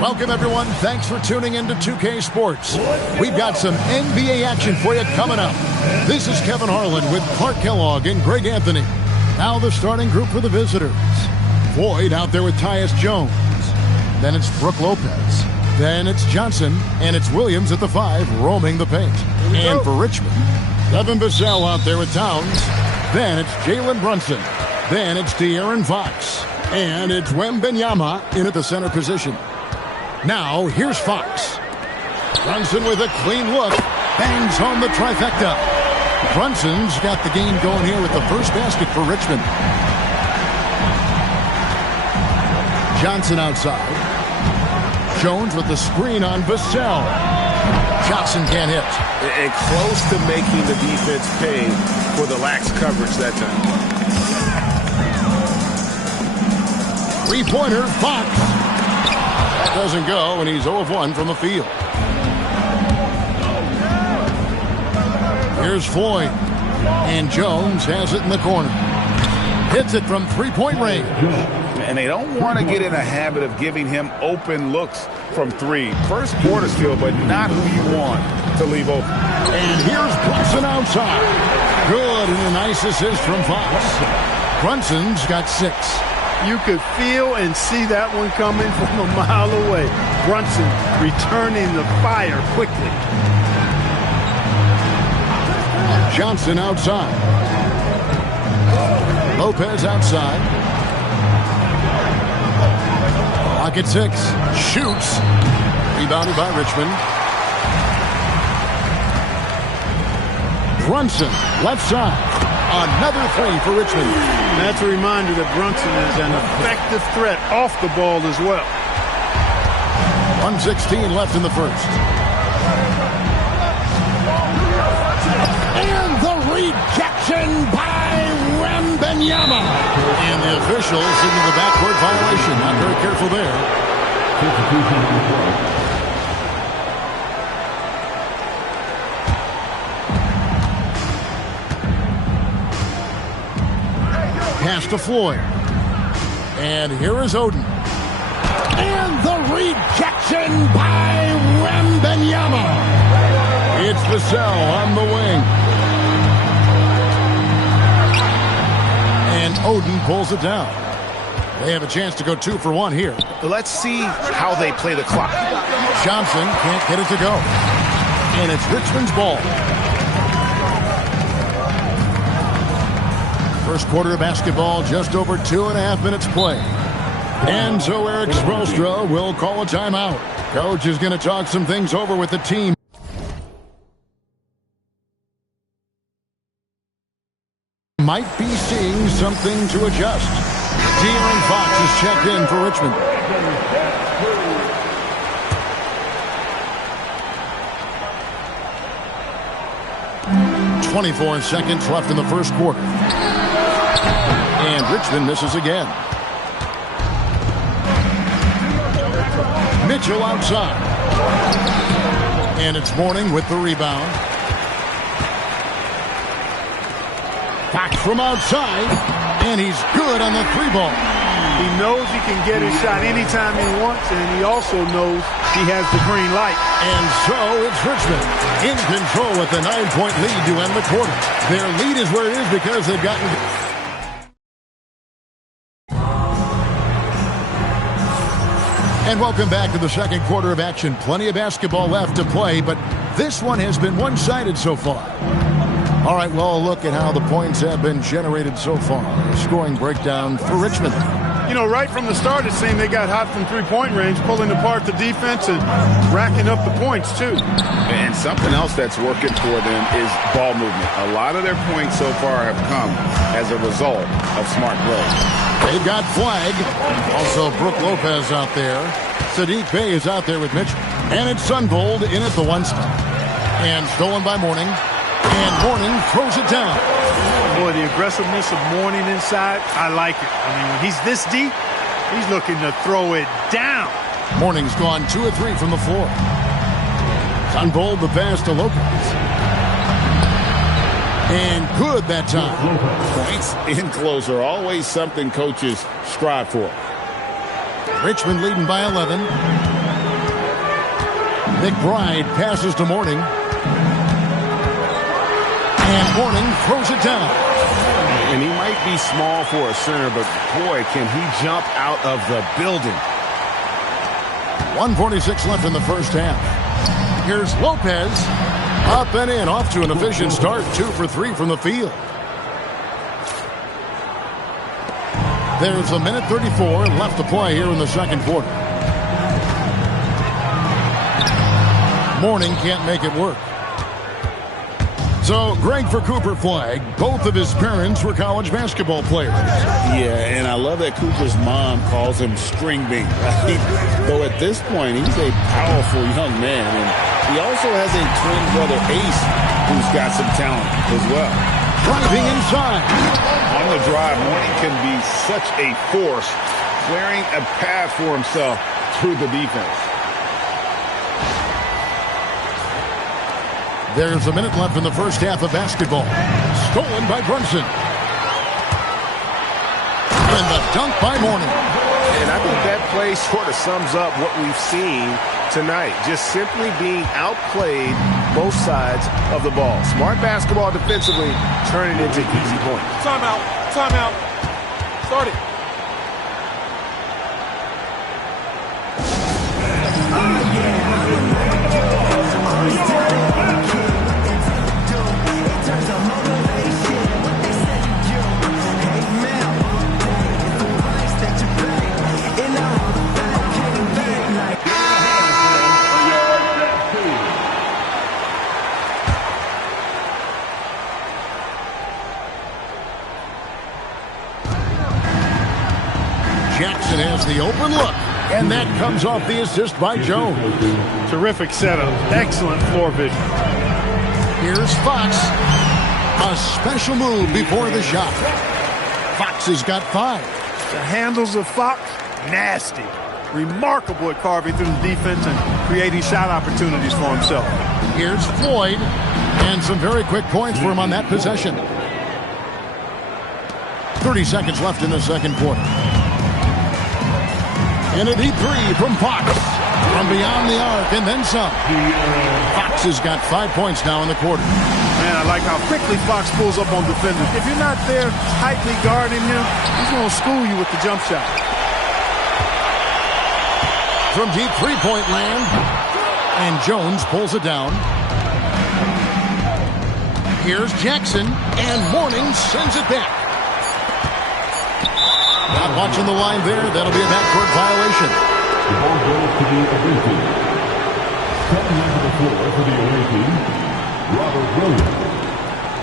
Welcome, everyone. Thanks for tuning in to 2K Sports. We've got some NBA action for you coming up. This is Kevin Harlan with Clark Kellogg and Greg Anthony. Now the starting group for the visitors. Floyd out there with Tyus Jones. Then it's Brook Lopez. Then it's Johnson. And it's Williams at the 5 roaming the paint. And for Richmond, Devin Vassell out there with Towns. Then it's Jalen Brunson. Then it's De'Aaron Fox. And it's Wembanyama in at the center position. Now, here's Fox. Brunson with a clean look. Bangs home the trifecta. Brunson's got the game going here with the first basket for Richmond. Johnson outside. Jones with the screen on Vassell. Johnson can't hit. And close to making the defense pay for the lax coverage that time. Three-pointer, Fox. That doesn't go, and he's 0 of 1 from the field. Here's Floyd. And Jones has it in the corner. Hits it from three-point range. And they don't want to get in a habit of giving him open looks from 3. First quarter skill, but not who you want to leave open. And here's Brunson outside. Good, and a nice assist from Fox. Brunson's got 6. You could feel and see that one coming from a mile away. Brunson returning the fire quickly. Johnson outside. Lopez outside. Clock at 6. Shoots. Rebounded by Richmond. Brunson, left side. Another 3 for Richmond. That's a reminder that Brunson is an effective threat off the ball as well. 1:16 left in the first. And the rejection by Wembanyama. And the officials signal the backcourt violation. Not very careful there. Pass to Floyd. And here is Oden. And the rejection by Wembanyama. It's Vassell on the wing. And Oden pulls it down. They have a chance to go 2 for 1 here. Let's see how they play the clock. Johnson can't get it to go. And it's Richmond's ball. First quarter of basketball, just over 2.5 minutes play. And so Eric Spoelstra will call a timeout. Coach is going to talk some things over with the team. Might be seeing something to adjust. De'Aaron Fox is checked in for Richmond. .24 seconds left in the first quarter. And Richmond misses again. Mitchell outside. And it's Mourning with the rebound. Fox from outside. And he's good on the 3-ball. He knows he can get his shot anytime he wants, and he also knows he has the green light. And so it's Richmond in control with a 9-point lead to end the quarter. Their lead is where it is because they've gotten... And welcome back to the second quarter of action. Plenty of basketball left to play, but this one has been one-sided so far. All right, well, look at how the points have been generated so far. Scoring breakdown for Richmond. You know, right from the start, it seemed they got hot from three-point range, pulling apart the defense and racking up the points, too. And something else that's working for them is ball movement. A lot of their points so far have come as a result of smart play. They've got Flag. Also, Brook Lopez out there. Saddiq Bey is out there with Mitchell. And it's Sunvold in at the 1 spot. And stolen by Mourning. And Mourning throws it down. Boy, the aggressiveness of Mourning inside, I like it. I mean, when he's this deep, he's looking to throw it down. Mourning's gone 2 of 3 from the floor. Sunvold the pass to Lopez. And good that time. Points in closer, always something coaches strive for. Richmond leading by 11. McBride passes to Mourning. And Mourning throws it down. And he might be small for a center, but boy, can he jump out of the building. 1:46 left in the first half. Here's Lopez. Up and in, off to an efficient start. 2 for 3 from the field. There's a minute 34 left to play here in the second quarter. Mourning can't make it work. So, Greg, for Cooper Flagg, both of his parents were college basketball players. Yeah, and I love that Cooper's mom calls him String Bean, right? Though at this point, he's a powerful young man. And he also has a twin brother, Ace, who's got some talent as well. Driving inside. On the drive, Mourning can be such a force, clearing a path for himself through the defense. There's a minute left in the first half of basketball. Stolen by Brunson. And the dunk by Mourning. And I think that play sort of sums up what we've seen tonight. Just simply being outplayed both sides of the ball. Smart basketball defensively, turning into easy points. Timeout. Timeout. Start it. Jackson has the open look, and that comes off the assist by Jones. Terrific setup. Excellent floor vision. Here's Fox. A special move before the shot. Fox has got 5. The handles of Fox, nasty. Remarkable at carving through the defense and creating shot opportunities for himself. Here's Floyd, and some very quick points for him on that possession. 30 seconds left in the second quarter. And a deep 3 from Fox. From beyond the arc and then some. Fox has got 5 points now in the quarter. Man, I like how quickly Fox pulls up on defenders. If you're not there tightly guarding him, he's going to school you with the jump shot. From deep three-point land. And Jones pulls it down. Here's Jackson. And Mourning sends it back. Not watching the line there. That'll be a backcourt violation. The ball goes to the away team. Stepping onto the floor for the away team, Robert Williams.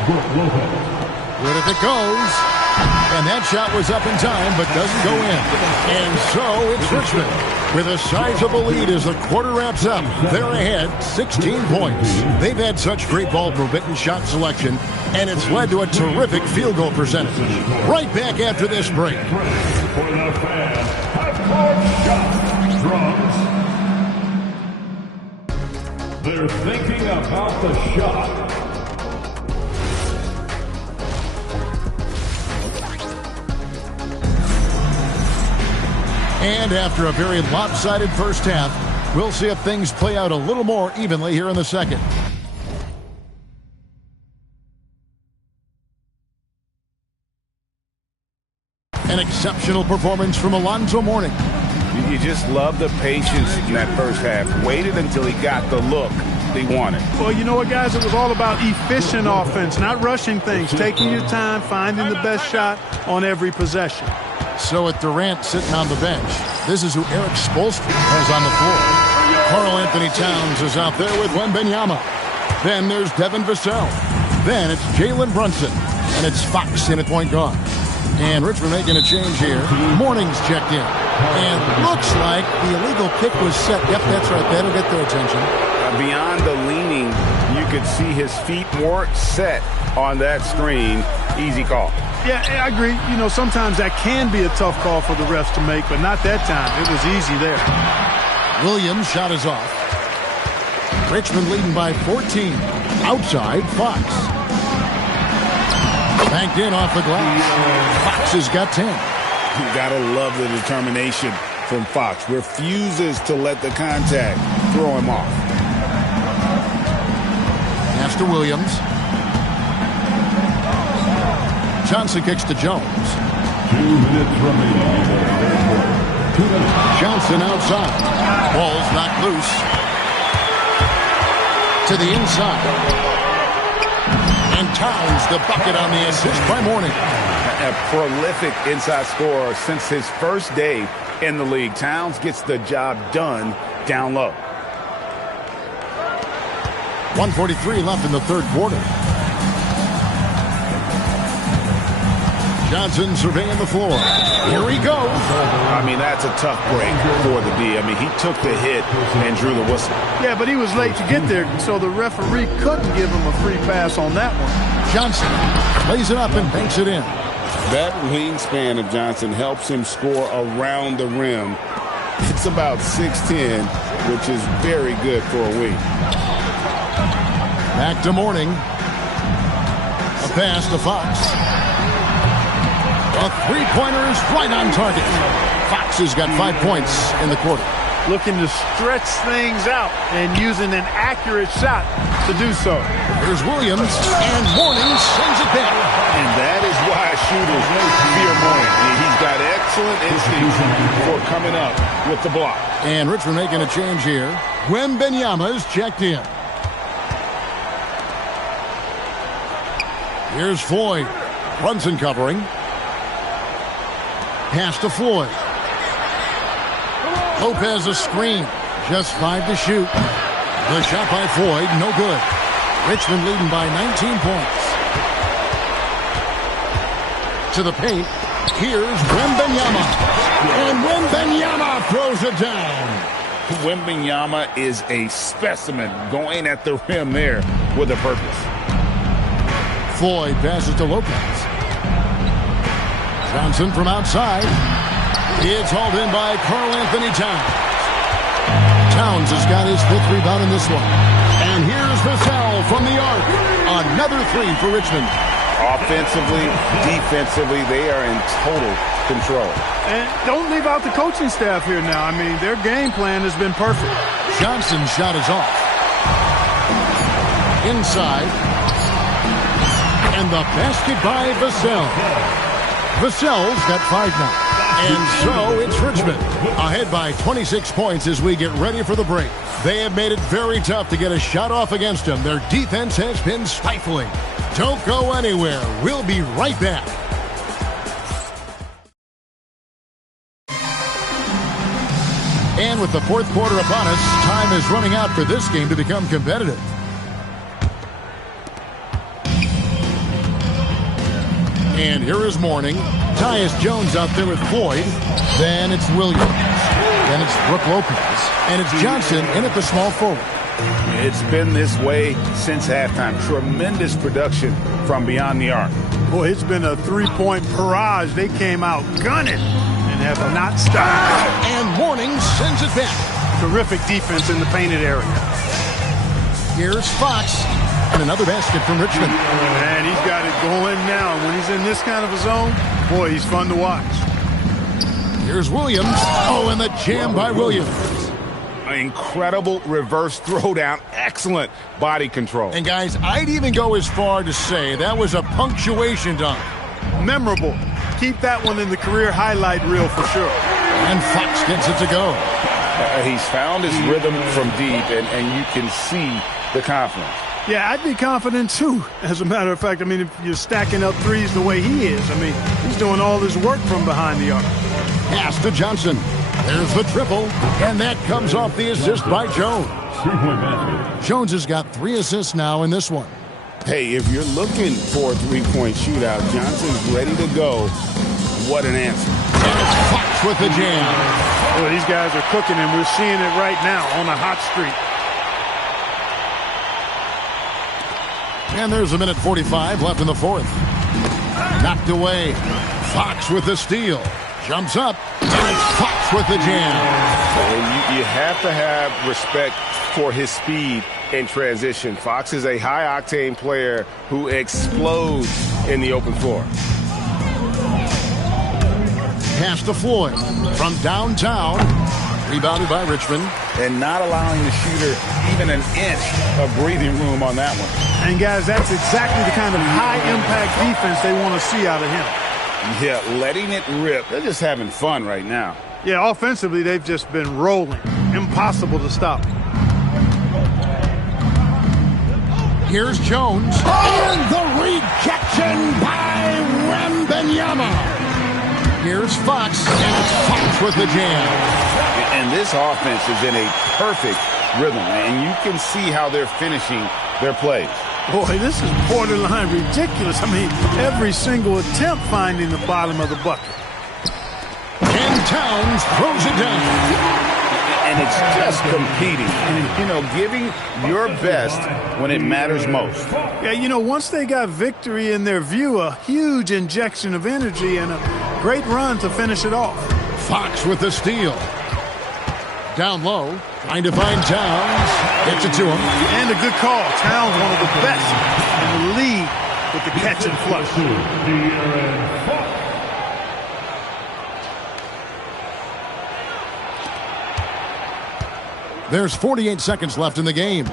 Brooke Lopez. Good if it goes. And that shot was up in time, but doesn't go in. And so it's Richmond with a sizable lead as the quarter wraps up. They're ahead 16 points. They've had such great ball movement and shot selection, and it's led to a terrific field goal percentage. Right back after this break. For the fans, half-court shot. Drums. They're thinking about the shot. And after a very lopsided first half, we'll see if things play out a little more evenly here in the second. An exceptional performance from Alonzo Mourning. You just love the patience in that first half. Waited until he got the look they wanted. Well, you know what, guys? It was all about efficient offense, not rushing things, taking your time, finding the best shot on every possession. So with Durant sitting on the bench, this is who Eric Spoelstra has on the floor. Karl Anthony Towns is out there with Wembanyama. Then there's Devin Vassell. Then it's Jalen Brunson. And it's Fox in at point guard. And Richmond making a change here. Mourning's checked in. And looks like the illegal kick was set. Yep, that's right. That'll get their attention. Beyond the leaning, you could see his feet weren't set on that screen. Easy call. Yeah, I agree. You know, sometimes that can be a tough call for the refs to make, but not that time. It was easy there. Williams' shot is off. Richmond leading by 14. Outside, Fox. Banked in off the glass. Fox has got 10. You gotta love the determination from Fox. Refuses to let the contact throw him off. Pass to Williams. Johnson kicks to Jones. 2 minutes remaining in the third quarter. Johnson outside. Ball's knocked loose. To the inside. And Towns the bucket on the assist by Mourning. A prolific inside scorer since his first day in the league. Towns gets the job done down low. 1:43 left in the third quarter. Johnson surveying the floor. Here he goes. I mean, that's a tough break for the D. I mean, he took the hit and drew the whistle. Yeah, but he was late to get there, so the referee couldn't give him a free pass on that one. Johnson lays it up and banks it in. That wingspan of Johnson helps him score around the rim. It's about 6'10", which is very good for a wing. Back to Mourning. A pass to Fox. A three-pointer is right on target. Fox has got 5 points in the quarter. Looking to stretch things out and using an accurate shot to do so. Here's Williams, and Mourning sends it back. And that is why shooters fear Mourning. He's got excellent instinct for coming up with the block. And Richmond making a change here. Wembanyama is checked in. Here's Floyd. Brunson covering. Pass to Floyd. Lopez a screen. Just 5 to shoot. The shot by Floyd, no good. Richmond leading by 19 points. To the paint. Here's Wembanyama. And Wembanyama throws it down. Wembanyama is a specimen going at the rim there with a purpose. Floyd passes to Lopez. Johnson from outside. It's hauled in by Karl-Anthony Towns. Towns has got his 5th rebound in this one. And here's Vassell from the arc. Another 3 for Richmond. Offensively, defensively, they are in total control. And don't leave out the coaching staff here now. I mean, their game plan has been perfect. Johnson's shot is off. Inside. And the basket by Vassell. Vassell's got 5 now. And so it's Richmond ahead by 26 points as we get ready for the break. They have made it very tough to get a shot off against them. Their defense has been stifling. Don't go anywhere. We'll be right back. And with the fourth quarter upon us, time is running out for this game to become competitive. And here is Mourning. Tyus Jones out there with Floyd. Then it's Williams. Then it's Brook Lopez. And it's Johnson in at the small forward. It's been this way since halftime. Tremendous production from beyond the arc. Boy, it's been a three-point barrage. They came out gunning and have not stopped. And Mourning sends it back. Terrific defense in the painted area. Here's Fox. And another basket from Richmond. Man, he's got it going now. When he's in this kind of a zone, boy, he's fun to watch. Here's Williams. Oh, and the jam by Williams. Incredible reverse throwdown. Excellent body control. And guys, I'd even go as far to say that was a punctuation dunk. Memorable. Keep that one in the career highlight reel for sure. And Fox gets it to go. He's found his rhythm from deep, and you can see the confidence. Yeah, I'd be confident too. As a matter of fact, I mean, if you're stacking up threes the way he is, I mean, he's doing all his work from behind the arc. Pass to Johnson. There's the triple, and that comes off the assist by Jones. Jones has got 3 assists now in this one. Hey, if you're looking for a three-point shootout, Johnson's ready to go. What an answer. And it's Fox with the jam. Well, these guys are cooking, and we're seeing it right now on a hot streak. And there's 1:45 left in the fourth. Knocked away. Fox with the steal. Jumps up. And it's Fox with the jam. You have to have respect for his speed in transition. Fox is a high-octane player who explodes in the open floor. Pass to Floyd from downtown. Rebounded by Richmond. And not allowing the shooter even an inch of breathing room on that one. And, guys, that's exactly the kind of high-impact defense they want to see out of him. Yeah, letting it rip. They're just having fun right now. Yeah, offensively, they've just been rolling. Impossible to stop. Here's Jones. And the rejection by Wembanyama. Here's Fox, and it's Fox with the jam. And this offense is in a perfect rhythm, and you can see how they're finishing their plays. Boy, this is borderline ridiculous. I mean, every single attempt finding the bottom of the bucket. And Towns throws it down. And it's just competing and, giving your best when it matters most. Yeah, once they got victory in their view, a huge injection of energy and a great run to finish it off. Fox with the steal. Down low, trying to find Towns. Gets it to him. And a good call. Towns, one of the best in the league with the catch and flush. There's 48 seconds left in the game.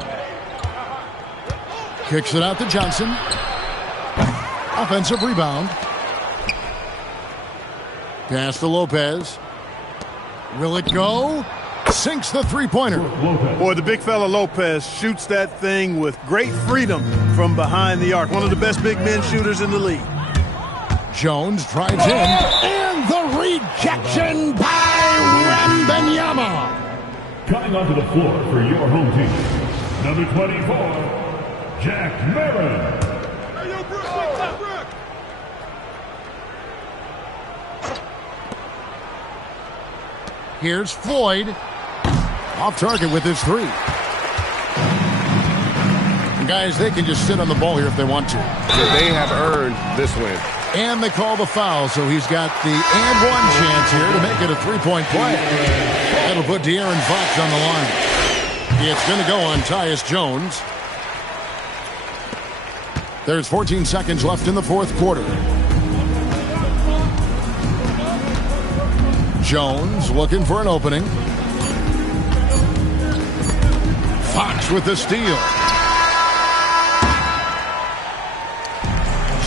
Kicks it out to Johnson. Offensive rebound. Pass to Lopez. Will it go? Sinks the three-pointer. Boy, the big fella Lopez shoots that thing with great freedom from behind the arc. One of the best big men shooters in the league. Jones drives in. And the rejection by Wembanyama. Coming onto the floor for your home team, number 24, Jack Marin. Hey, yo, Brook, what's up, Brook? Here's Floyd. Off target with his three. And guys, they can just sit on the ball here if they want to. So they have earned this win. And they call the foul, so he's got the and one chance here to make it a three-point play. That'll put De'Aaron Fox on the line. It's going to go on Tyus Jones. There's 14 seconds left in the fourth quarter. Jones looking for an opening. Fox with the steal.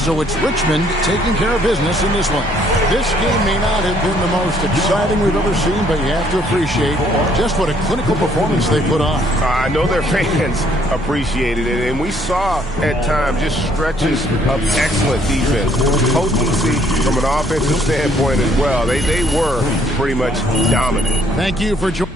So it's Richmond taking care of business in this one. This game may not have been the most exciting we've ever seen, but you have to appreciate just what a clinical performance they put on. I know their fans appreciated it, and we saw at times just stretches of excellent defense. Potency from an offensive standpoint as well. They were pretty much dominant. Thank you for joining.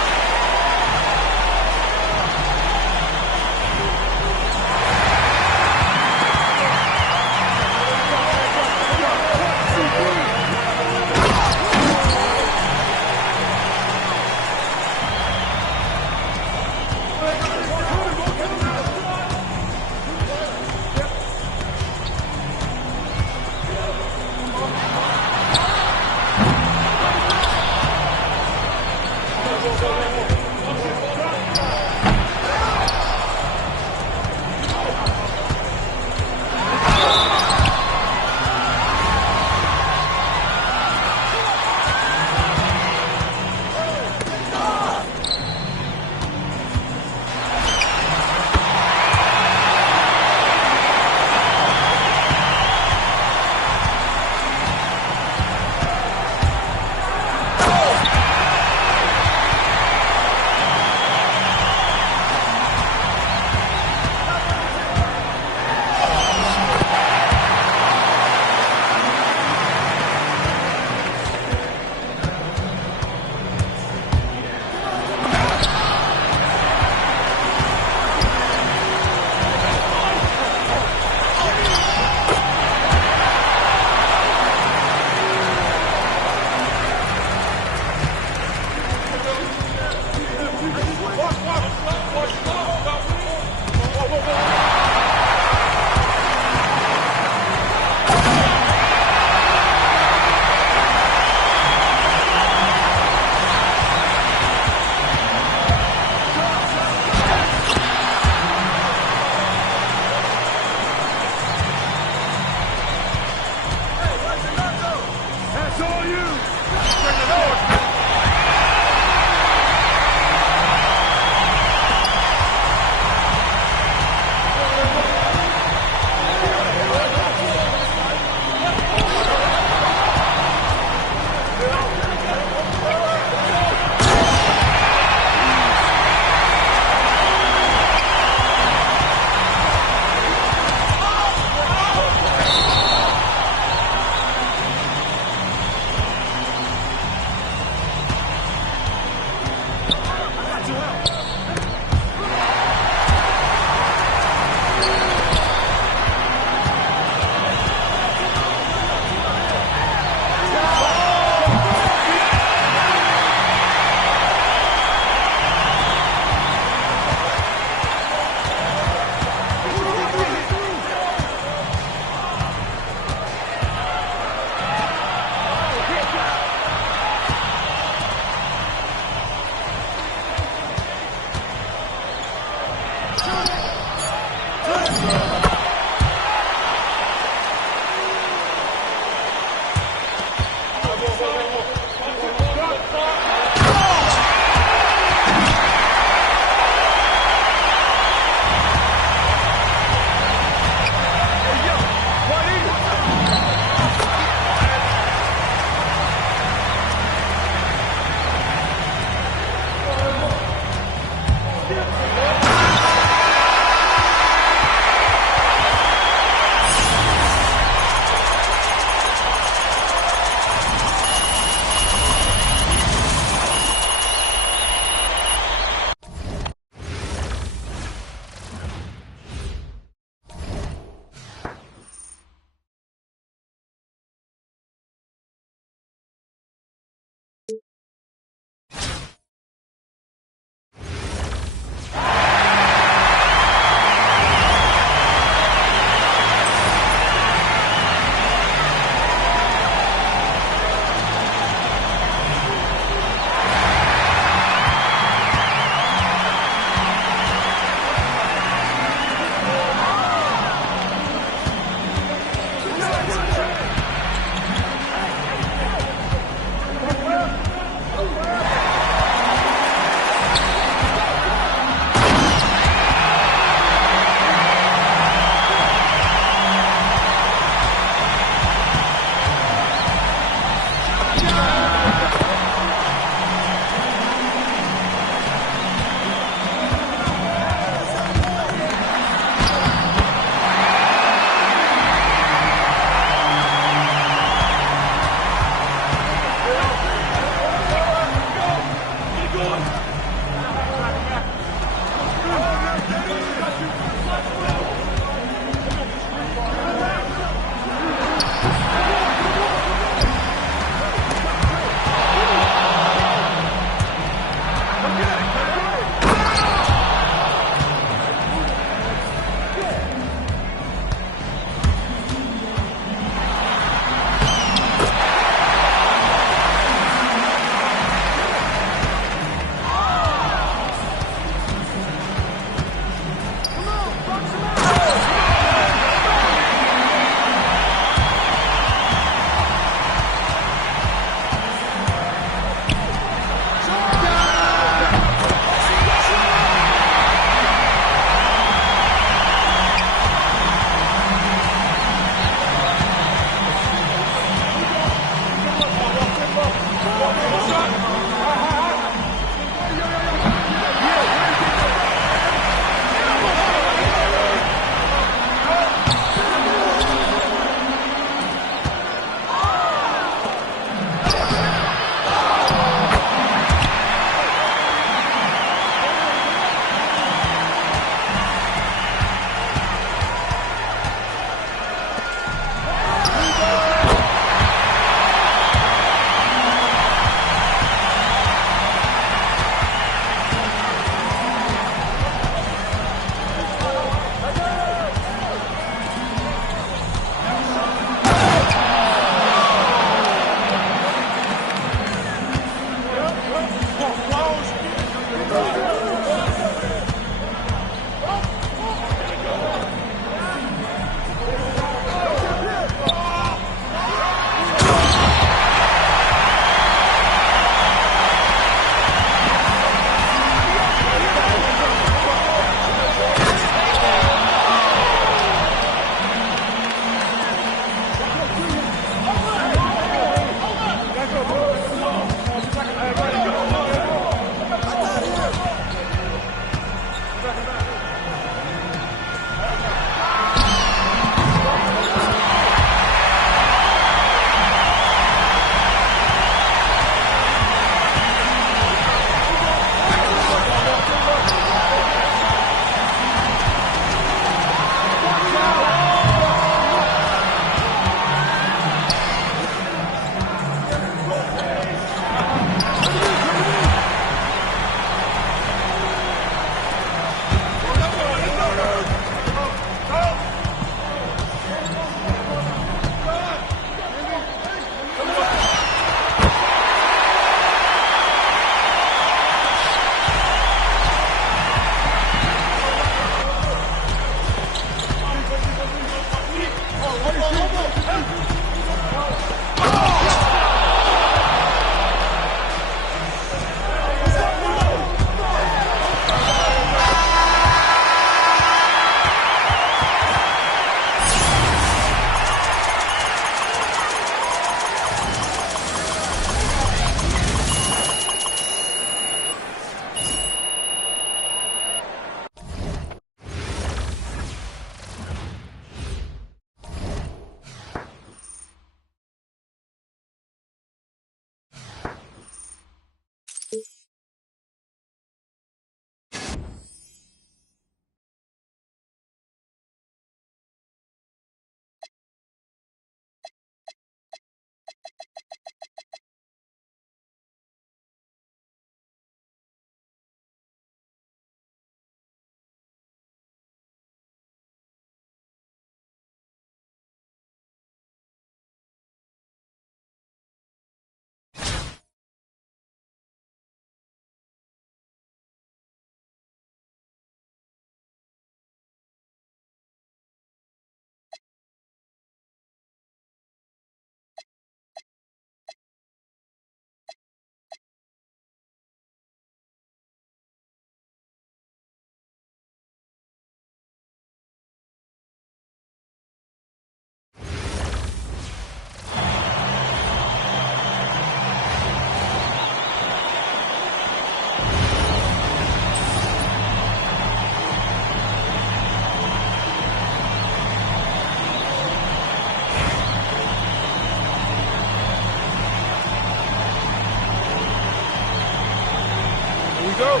go.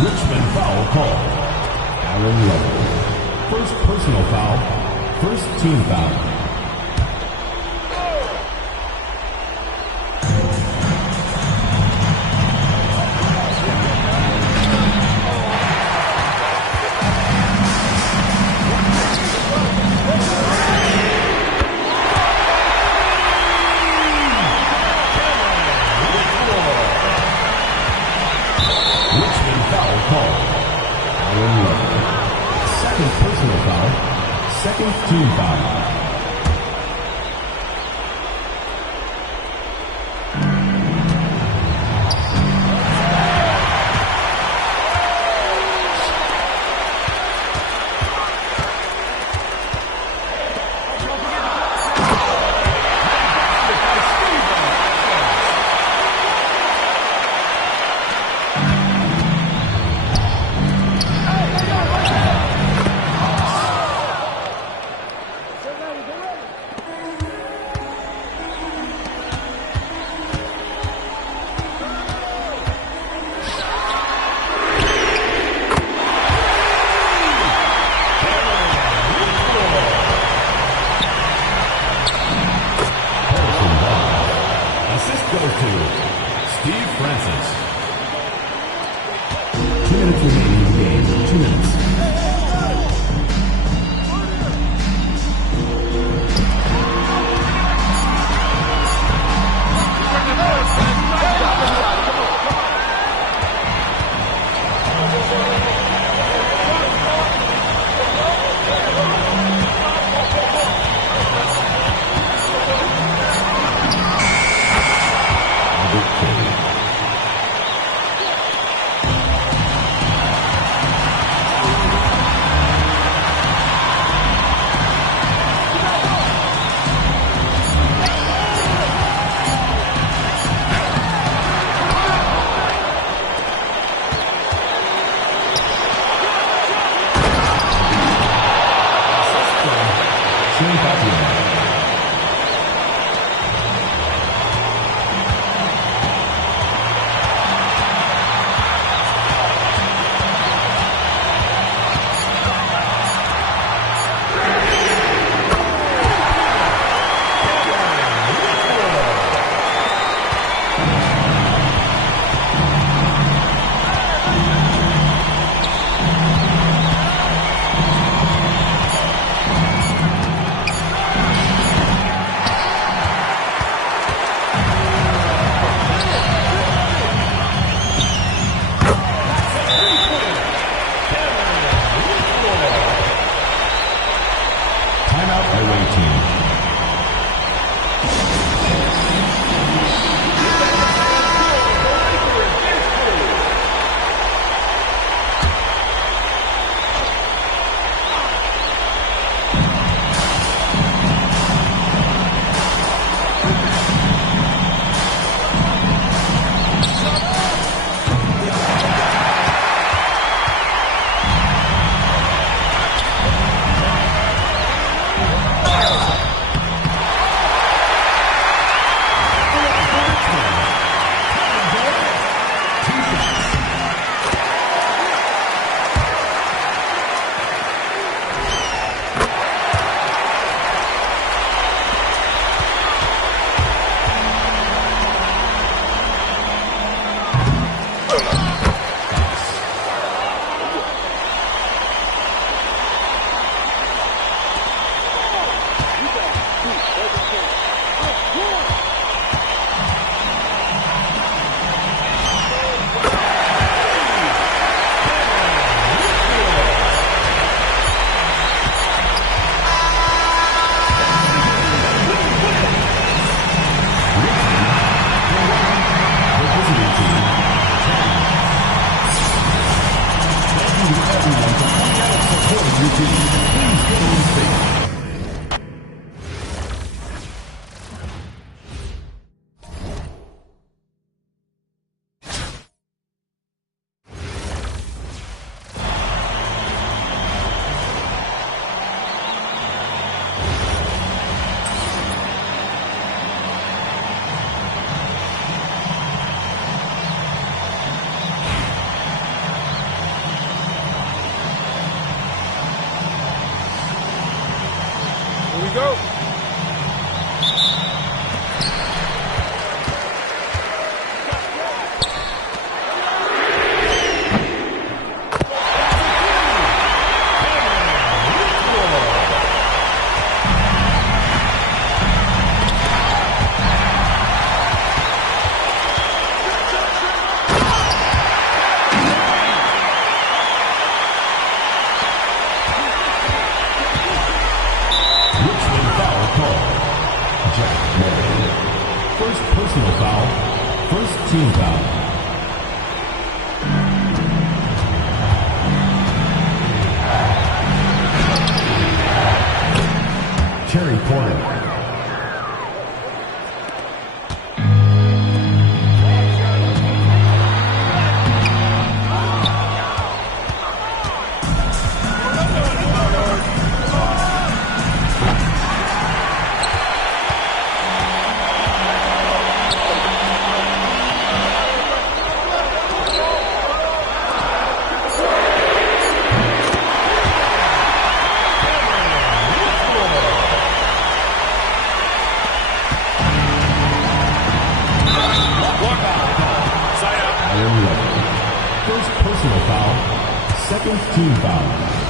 Richmond foul call. Aaron Lowe. First personal foul. First team foul. Richmond foul call. Aaron Lowe. Second personal foul. Second team foul. Assist goes to Steve Francis. 2 minutes remaining in the game. 2 minutes. foul. First team foul. Terry Porter. First personal foul, second team foul.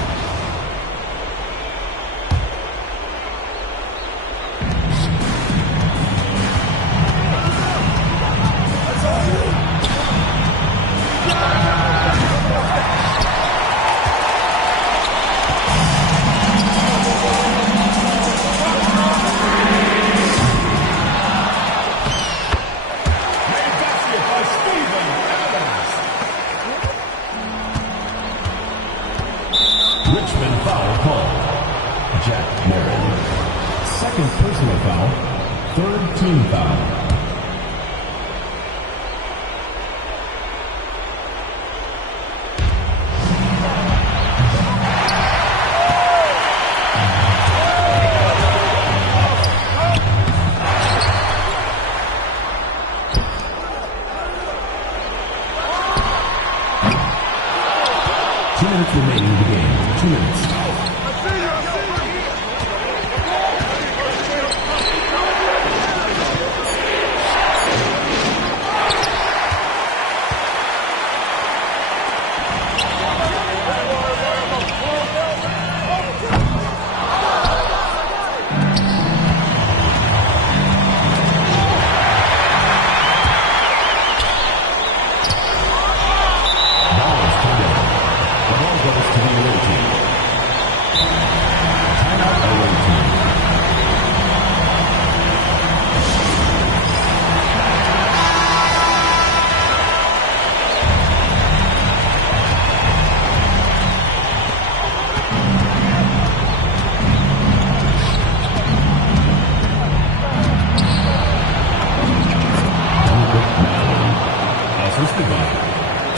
Richmond foul called. Jack Merrill. Second personal foul. Third team foul. Remaining in the game. 2 minutes.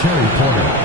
Terry Porter.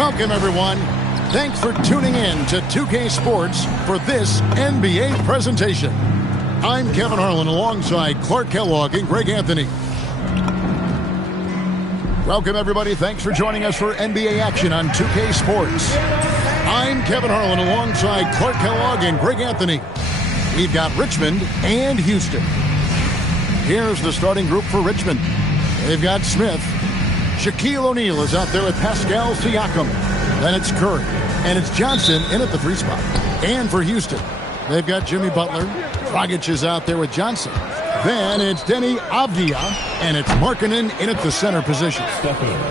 Welcome, everyone. Thanks for tuning in to 2K Sports for this NBA presentation. I'm Kevin Harlan alongside Clark Kellogg and Greg Anthony. Welcome, everybody. Thanks for joining us for NBA action on 2K Sports. I'm Kevin Harlan alongside Clark Kellogg and Greg Anthony. We've got Richmond and Houston. Here's the starting group for Richmond. They've got Smith. Shaquille O'Neal is out there with Pascal Siakam. Then it's Curry. And it's Johnson in at the 3 spot. And for Houston, they've got Jimmy Butler. Dragic is out there with Johnson. Then it's Deni Avdija. And it's Markkanen in at the center position.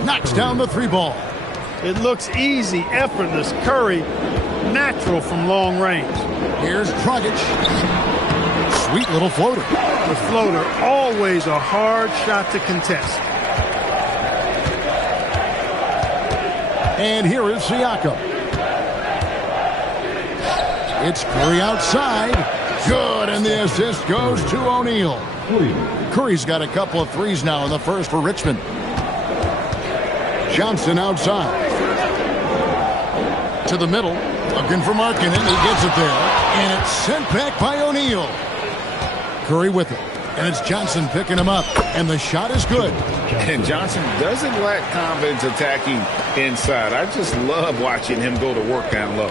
Knocks down the 3 ball. It looks easy, effortless. Curry, natural from long range. Here's Dragic. Sweet little floater. The floater, always a hard shot to contest. And here is Siakam. It's Curry outside. Good, and the assist goes to O'Neal. Curry's got a couple of threes now in the first for Richmond. Johnson outside. To the middle. Looking for Markkanen. He gets it there. And it's sent back by O'Neal. Curry with it. And it's Johnson picking him up. And the shot is good. And Johnson doesn't lack confidence attacking inside. I just love watching him go to work down low.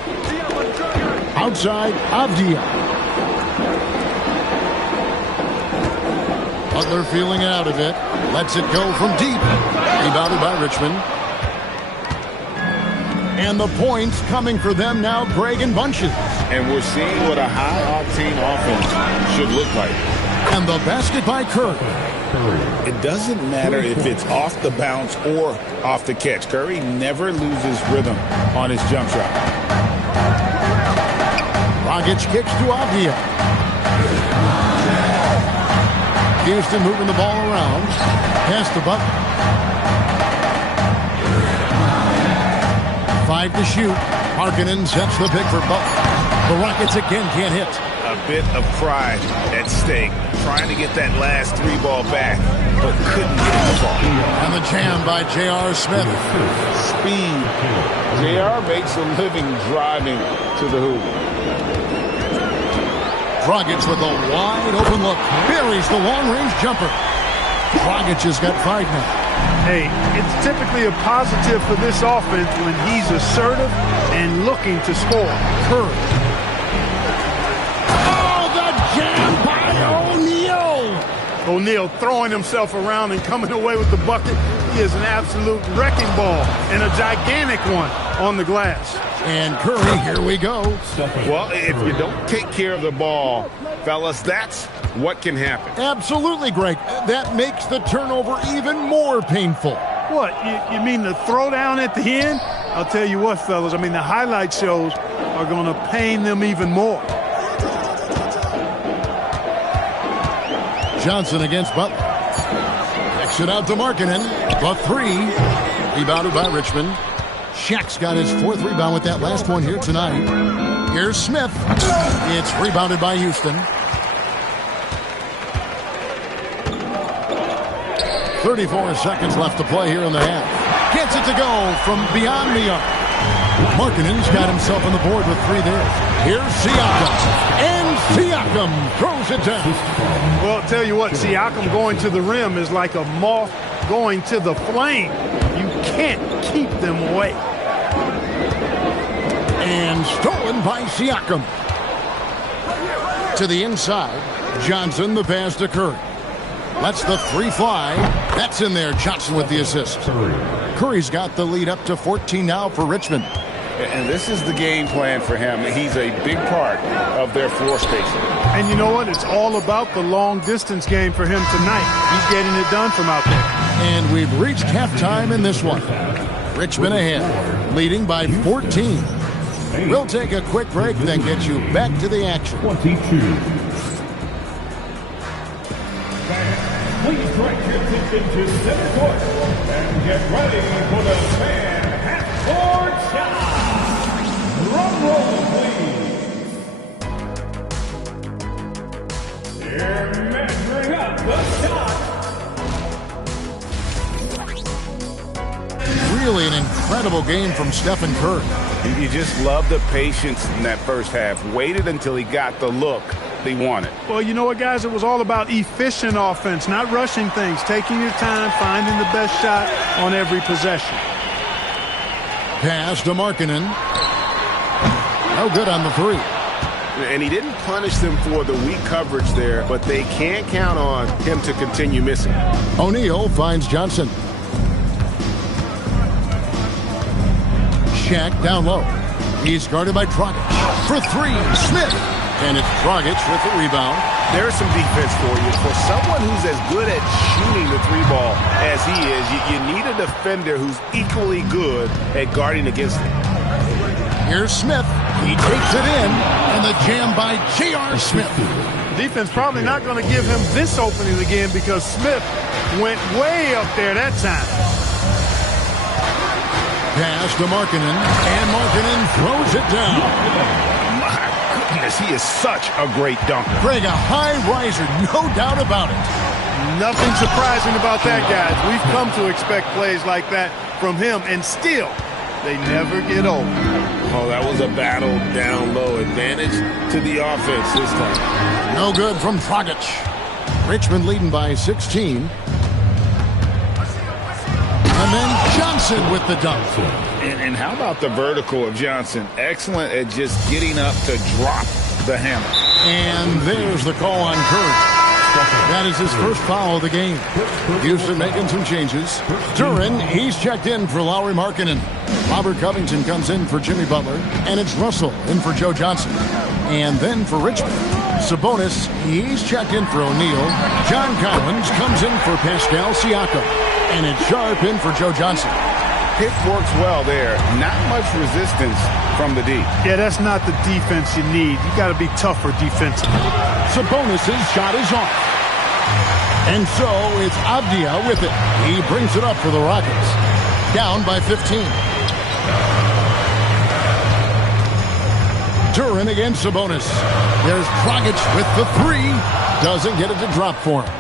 Outside, Avdija. Butler feeling out of it. Lets it go from deep. Rebounded by Richmond. And the points coming for them now, Greg, in bunches. And we're seeing what a high-octane offense should look like. And the basket by Curry. It doesn't matter if it's off the bounce or off the catch. Curry never loses rhythm on his jump shot. Dragic kicks to Avdija. Houston moving the ball around. Pass to Butler. 5 to shoot. Markkanen sets the pick for Butler. The Rockets again can't hit. A bit of pride at stake. Trying to get that last 3 ball back, but couldn't get the ball. And the jam by J.R. Smith. Speed. J.R. makes a living driving to the hoop. Dragic with a wide open look. Buries the long-range jumper. Dragic has got 5 now. Hey, it's typically a positive for this offense when he's assertive and looking to score. Curry. Oh, the jam by O'Neal. O'Neal throwing himself around and coming away with the bucket. He is an absolute wrecking ball and a gigantic one on the glass. And Curry, here we go. Well, if you don't take care of the ball, fellas, that's what can happen. Absolutely, Greg. That makes the turnover even more painful. What, you mean the throwdown at the end? I'll tell you what, fellas, I mean the highlight shows are going to pain them even more. Johnson against Butler. Kicks it out to Markkanen. The 3. Rebounded by Richmond. Shaq's got his 4th rebound with that last one here tonight. Here's Smith. It's rebounded by Houston. 34 seconds left to play here in the half. Gets it to go from beyond the arc. Markkanen's got himself on the board with 3 there. Here's Siakam. And Siakam throws it down. Well, I'll tell you what, Siakam going to the rim is like a moth going to the flame. You can't keep them away. And stolen by Siakam. To the inside. Johnson, the pass to Curry. Lets the 3 fly. That's in there. Johnson with the assist. Curry's got the lead up to 14 now for Richmond. And this is the game plan for him. He's a big part of their floor spacing. And you know what? It's all about the long-distance game for him tonight. He's getting it done from out there. And we've reached halftime in this one. Richmond ahead, leading by 14. We'll take a quick break, then get you back to the action. 22. Please direct your attention to center court and get ready for the fan half-court shot. Drum roll, please. They're measuring up the shot. Really an incredible incredible game from Stephen Curry. You just love the patience in that first half. Waited until he got the look he wanted. Well, you know what, guys? It was all about efficient offense, not rushing things, taking your time, finding the best shot on every possession. Pass to Markkanen. No good on the three. And he didn't punish them for the weak coverage there, but they can't count on him to continue missing. O'Neal finds Johnson. Shaq down low. He's guarded by Dragic. For three, Smith. And it's Dragic with the rebound. There's some defense for you. For someone who's as good at shooting the three ball as he is, you need a defender who's equally good at guarding against him. Here's Smith. He takes it in. And the jam by J.R. Smith. Defense probably not going to give him this opening again because Smith went way up there that time. Pass to Markkanen. And Markkanen throws it down. He is such a great dunker. Greg, a high riser, no doubt about it. Nothing surprising about that, guys. We've come to expect plays like that from him, and still, they never get old. Oh, that was a battle down low. Advantage to the offense this time. No good from Dragic. Richmond leading by 16. And then Johnson with the dunk. And how about the vertical of Johnson? Excellent at just getting up to drop the hammer. And there's the call on Curry. That is his first foul of the game. Houston making some changes. Duren, he's checked in for Lauri Markkanen. Robert Covington comes in for Jimmy Butler. And it's Russell in for Joe Johnson. And then for Richmond, Sabonis, he's checked in for O'Neal. John Collins comes in for Pascal Siakam. And it's Sharp in for Joe Johnson. Pick works well there. Not much resistance from the D. Yeah, that's not the defense you need. You got to be tougher defensively. Sabonis' shot is off. And so it's Avdia with it. He brings it up for the Rockets. Down by 15. Duren against Sabonis. There's Dragic with the three. Doesn't get it to drop for him.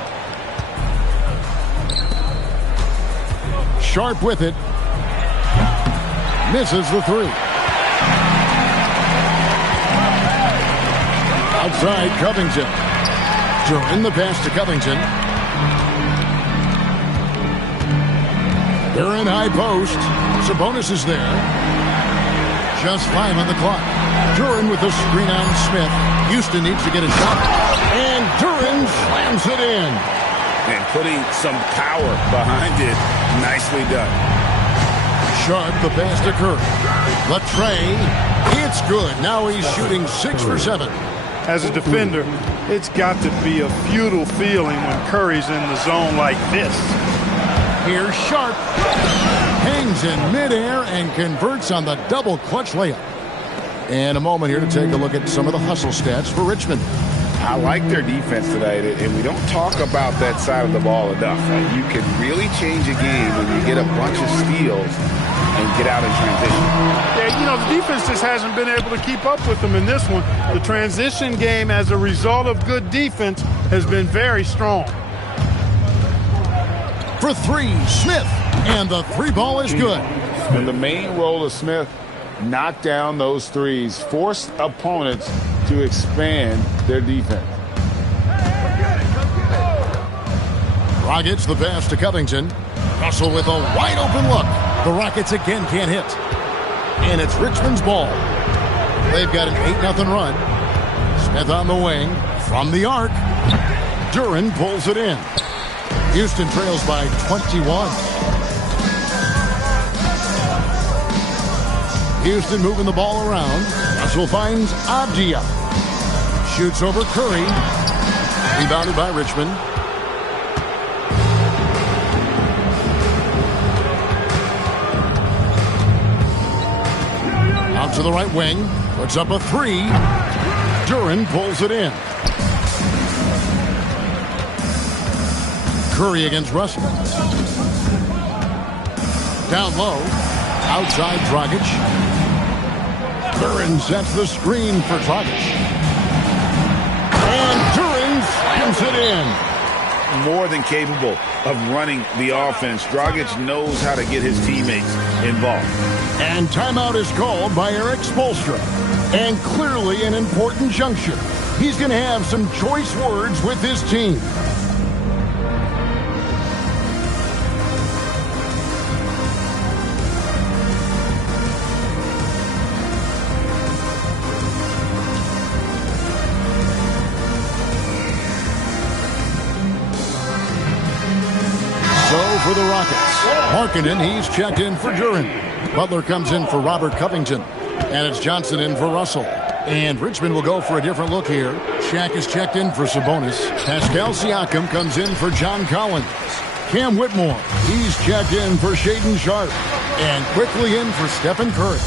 Sharp with it. Misses the three. Outside, Covington. Duren the pass to Covington. They're in high post. Sabonis is there. Just 5 on the clock. Duren with a screen on Smith. Houston needs to get a shot. And Duren slams it in. And putting some power behind it. Nicely done. Sharp, the pass to Curry. Latrey, it's good. Now he's shooting 6 for 7. As a defender, it's got to be a futile feeling when Curry's in the zone like this. Here's Sharp. Hangs in midair and converts on the double clutch layup. And a moment here to take a look at some of the hustle stats for Richmond. I like their defense tonight, and we don't talk about that side of the ball enough. You can really change a game when you get a bunch of steals and get out in transition. Yeah, you know, the defense just hasn't been able to keep up with them in this one. The transition game, as a result of good defense, has been very strong. For three, Smith. And the three ball is good. And the main role of Smith, knock down those threes, force opponents to expand their defense. Dragic the pass to Covington. Russell with a wide open look. The Rockets again can't hit. And it's Richmond's ball. They've got an 8-0 run. Smith on the wing. From the arc. Duren pulls it in. Houston trails by 21. Houston moving the ball around. Russell finds Avdia. Shoots over Curry. Rebounded by Richmond. Out to the right wing. Puts up a three. Duren pulls it in. Curry against Russell. Down low. Outside Dragic. Duren sets the screen for Dragic. And Duren slams it in. more than capable of running the offense. Dragic knows how to get his teammates involved. And timeout is called by Eric Spoelstra. And clearly an important juncture. He's going to have some choice words with his team. For the Rockets, Markkanen, he's checked in for Duren. Butler comes in for Robert Covington. And it's Johnson in for Russell. And Richmond will go for a different look here. Shaq is checked in for Sabonis. Pascal Siakam comes in for John Collins. Cam Whitmore, he's checked in for Shaedon Sharpe. And quickly in for Stephen Curry.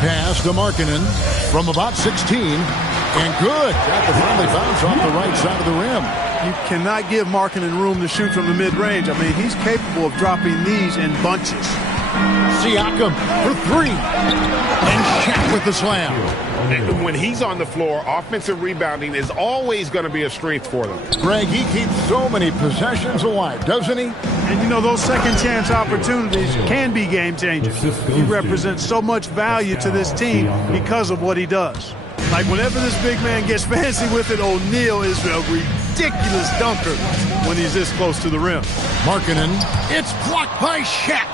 Pass to Markkanen from about 16. And good. Got the friendly bounce off the right side of the rim. You cannot give Markkanen room to shoot from the mid-range. I mean, he's capable of dropping these in bunches. Siakam for three. And Shaq with the slam. And when he's on the floor, offensive rebounding is always going to be a strength for them. Greg, he keeps so many possessions alive, doesn't he? And, you know, those second-chance opportunities can be game-changers. He represents so much value to this team because of what he does. Like, whenever this big man gets fancy with it, O'Neal is a ridiculous dunker when he's this close to the rim. Markkanen, it's blocked by Shaq.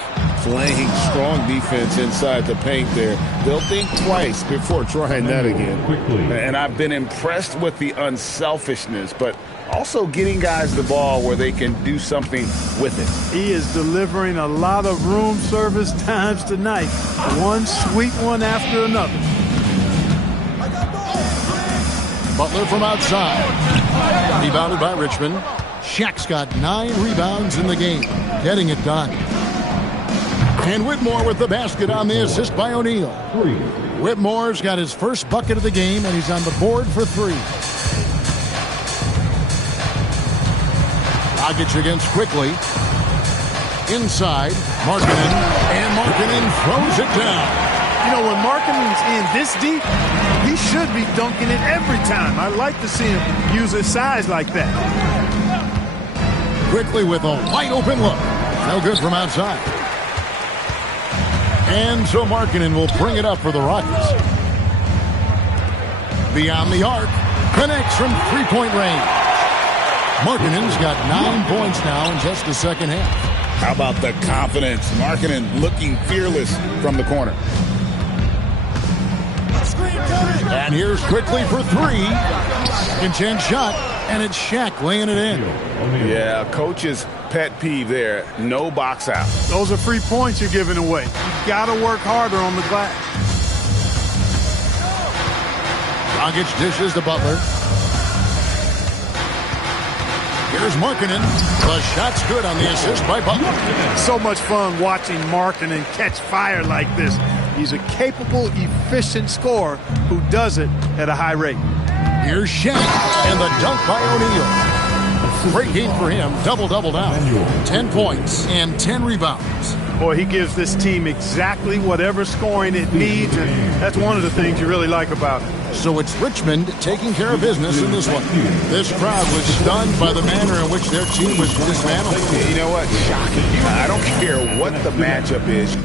Playing strong defense inside the paint there. They'll think twice before trying that again. And I've been impressed with the unselfishness, but also getting guys the ball where they can do something with it. He is delivering a lot of room service times tonight. One sweet one after another. Butler from outside. Rebounded by Richmond. Shaq's got 9 rebounds in the game. Getting it done. And Whitmore with the basket on the assist by O'Neal. Whitmore's got his first bucket of the game, and he's on the board for 3. Dragic against quickly. Inside, Markkanen. And Markkanen throws it down. You know, when Markkanen's in this deep, he should be dunking it every time. I like to see him use his size like that. Quickly with a wide open look. No good from outside. And so Markkanen will bring it up for the Rockets. Beyond the arc. Connects from three-point range. Markkanen's got 9 points now in just the second half. How about the confidence? Markkanen looking fearless from the corner. And here's quickly for 3. Second chance shot, and it's Shaq laying it in. Yeah, coach's pet peeve there. No box out. Those are free points you're giving away. You got to work harder on the glass. Dragic dishes to Butler. Here's Markkanen. The shot's good on the assist by Butler. So much fun watching Markkanen catch fire like this. He's a capable, efficient scorer who does it at a high rate. Here's Shaq and the dunk by O'Neal. Great game for him. Double-double now. 10 points and 10 rebounds. Boy, he gives this team exactly whatever scoring it needs, and that's one of the things you really like about it. So it's Richmond taking care of business in this one. This crowd was stunned by the manner in which their team was dismantled. You know what? Shocking. I don't care what the matchup is.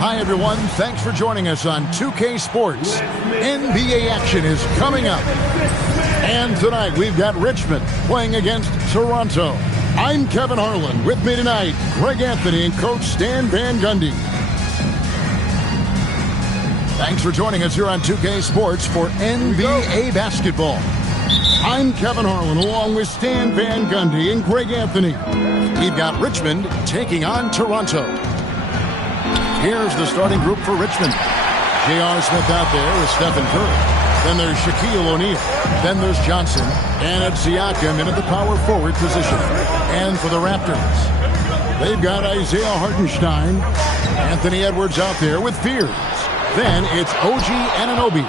Hi, everyone. Thanks for joining us on 2K Sports. NBA action is coming up. And tonight, we've got Richmond playing against Toronto. I'm Kevin Harlan. With me tonight, Greg Anthony and Coach Stan Van Gundy. Thanks for joining us here on 2K Sports for NBA basketball. I'm Kevin Harlan along with Stan Van Gundy and Greg Anthony. We've got Richmond taking on Toronto. Here's the starting group for Richmond. J.R. Smith out there with Stephen Curry. Then there's Shaquille O'Neal. Then there's Johnson. And it's Siakam in at the power forward position. And for the Raptors, they've got Isaiah Hartenstein. Anthony Edwards out there with Fears. Then it's OG Anunoby.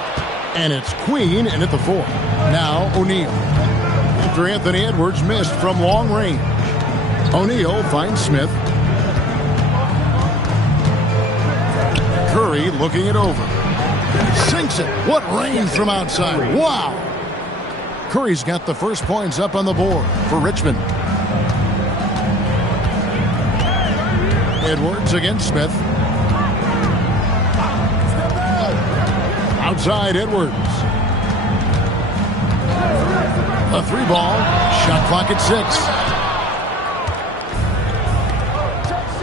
And it's Queen in at the 4. Now O'Neal. After Anthony Edwards missed from long range, O'Neal finds Smith. Curry looking it over. Sinks it. What range from outside. Wow. Curry's got the first points up on the board for Richmond. Edwards against Smith. Outside Edwards. A 3-ball. Shot clock at 6.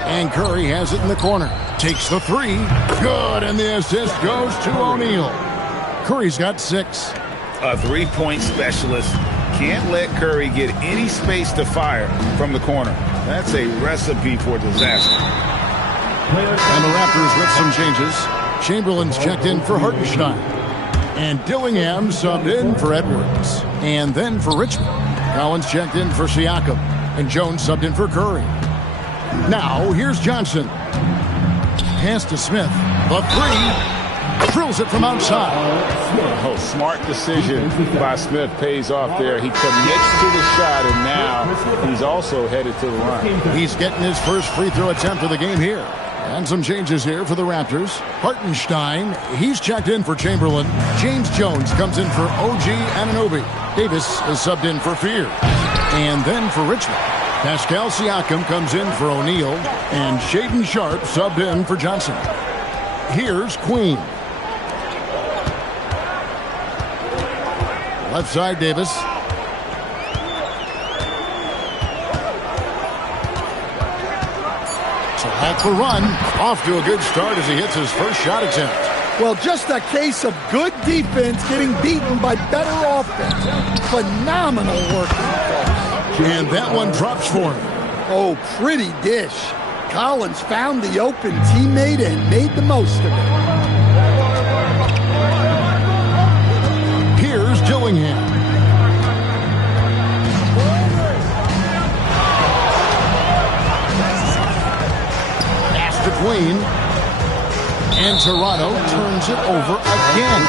And Curry has it in the corner. Takes the 3. Good, and the assist goes to O'Neal. Curry's got 6. A three-point specialist can't let Curry get any space to fire from the corner. That's a recipe for disaster. And the Raptors with some changes. Chamberlain's checked in for Hartenstein. And Dillingham subbed in for Edwards. And then for Richmond, Collins checked in for Siakam. And Jones subbed in for Curry. Now, here's Johnson. Pass to Smith. The 3. Drills it from outside. Oh, smart decision by Smith pays off there. He commits to the shot, and now he's also headed to the line. He's getting his first free throw attempt of the game here. And some changes here for the Raptors. Hartenstein, he's checked in for Chamberlain. James Jones comes in for OG Anunoby. Davis is subbed in for Fear. And then for Richmond, Pascal Siakam comes in for O'Neal. And Shaedon Sharpe subbed in for Johnson. Here's Queen. Left side, Davis. So that's the run. Off to a good start as he hits his first shot attempt. Well, just a case of good defense getting beaten by better offense. Phenomenal work. And that one drops for him. Oh, pretty dish. Collins found the open teammate and made the most of it. Here's Dillingham. Queen, and Toronto turns it over again.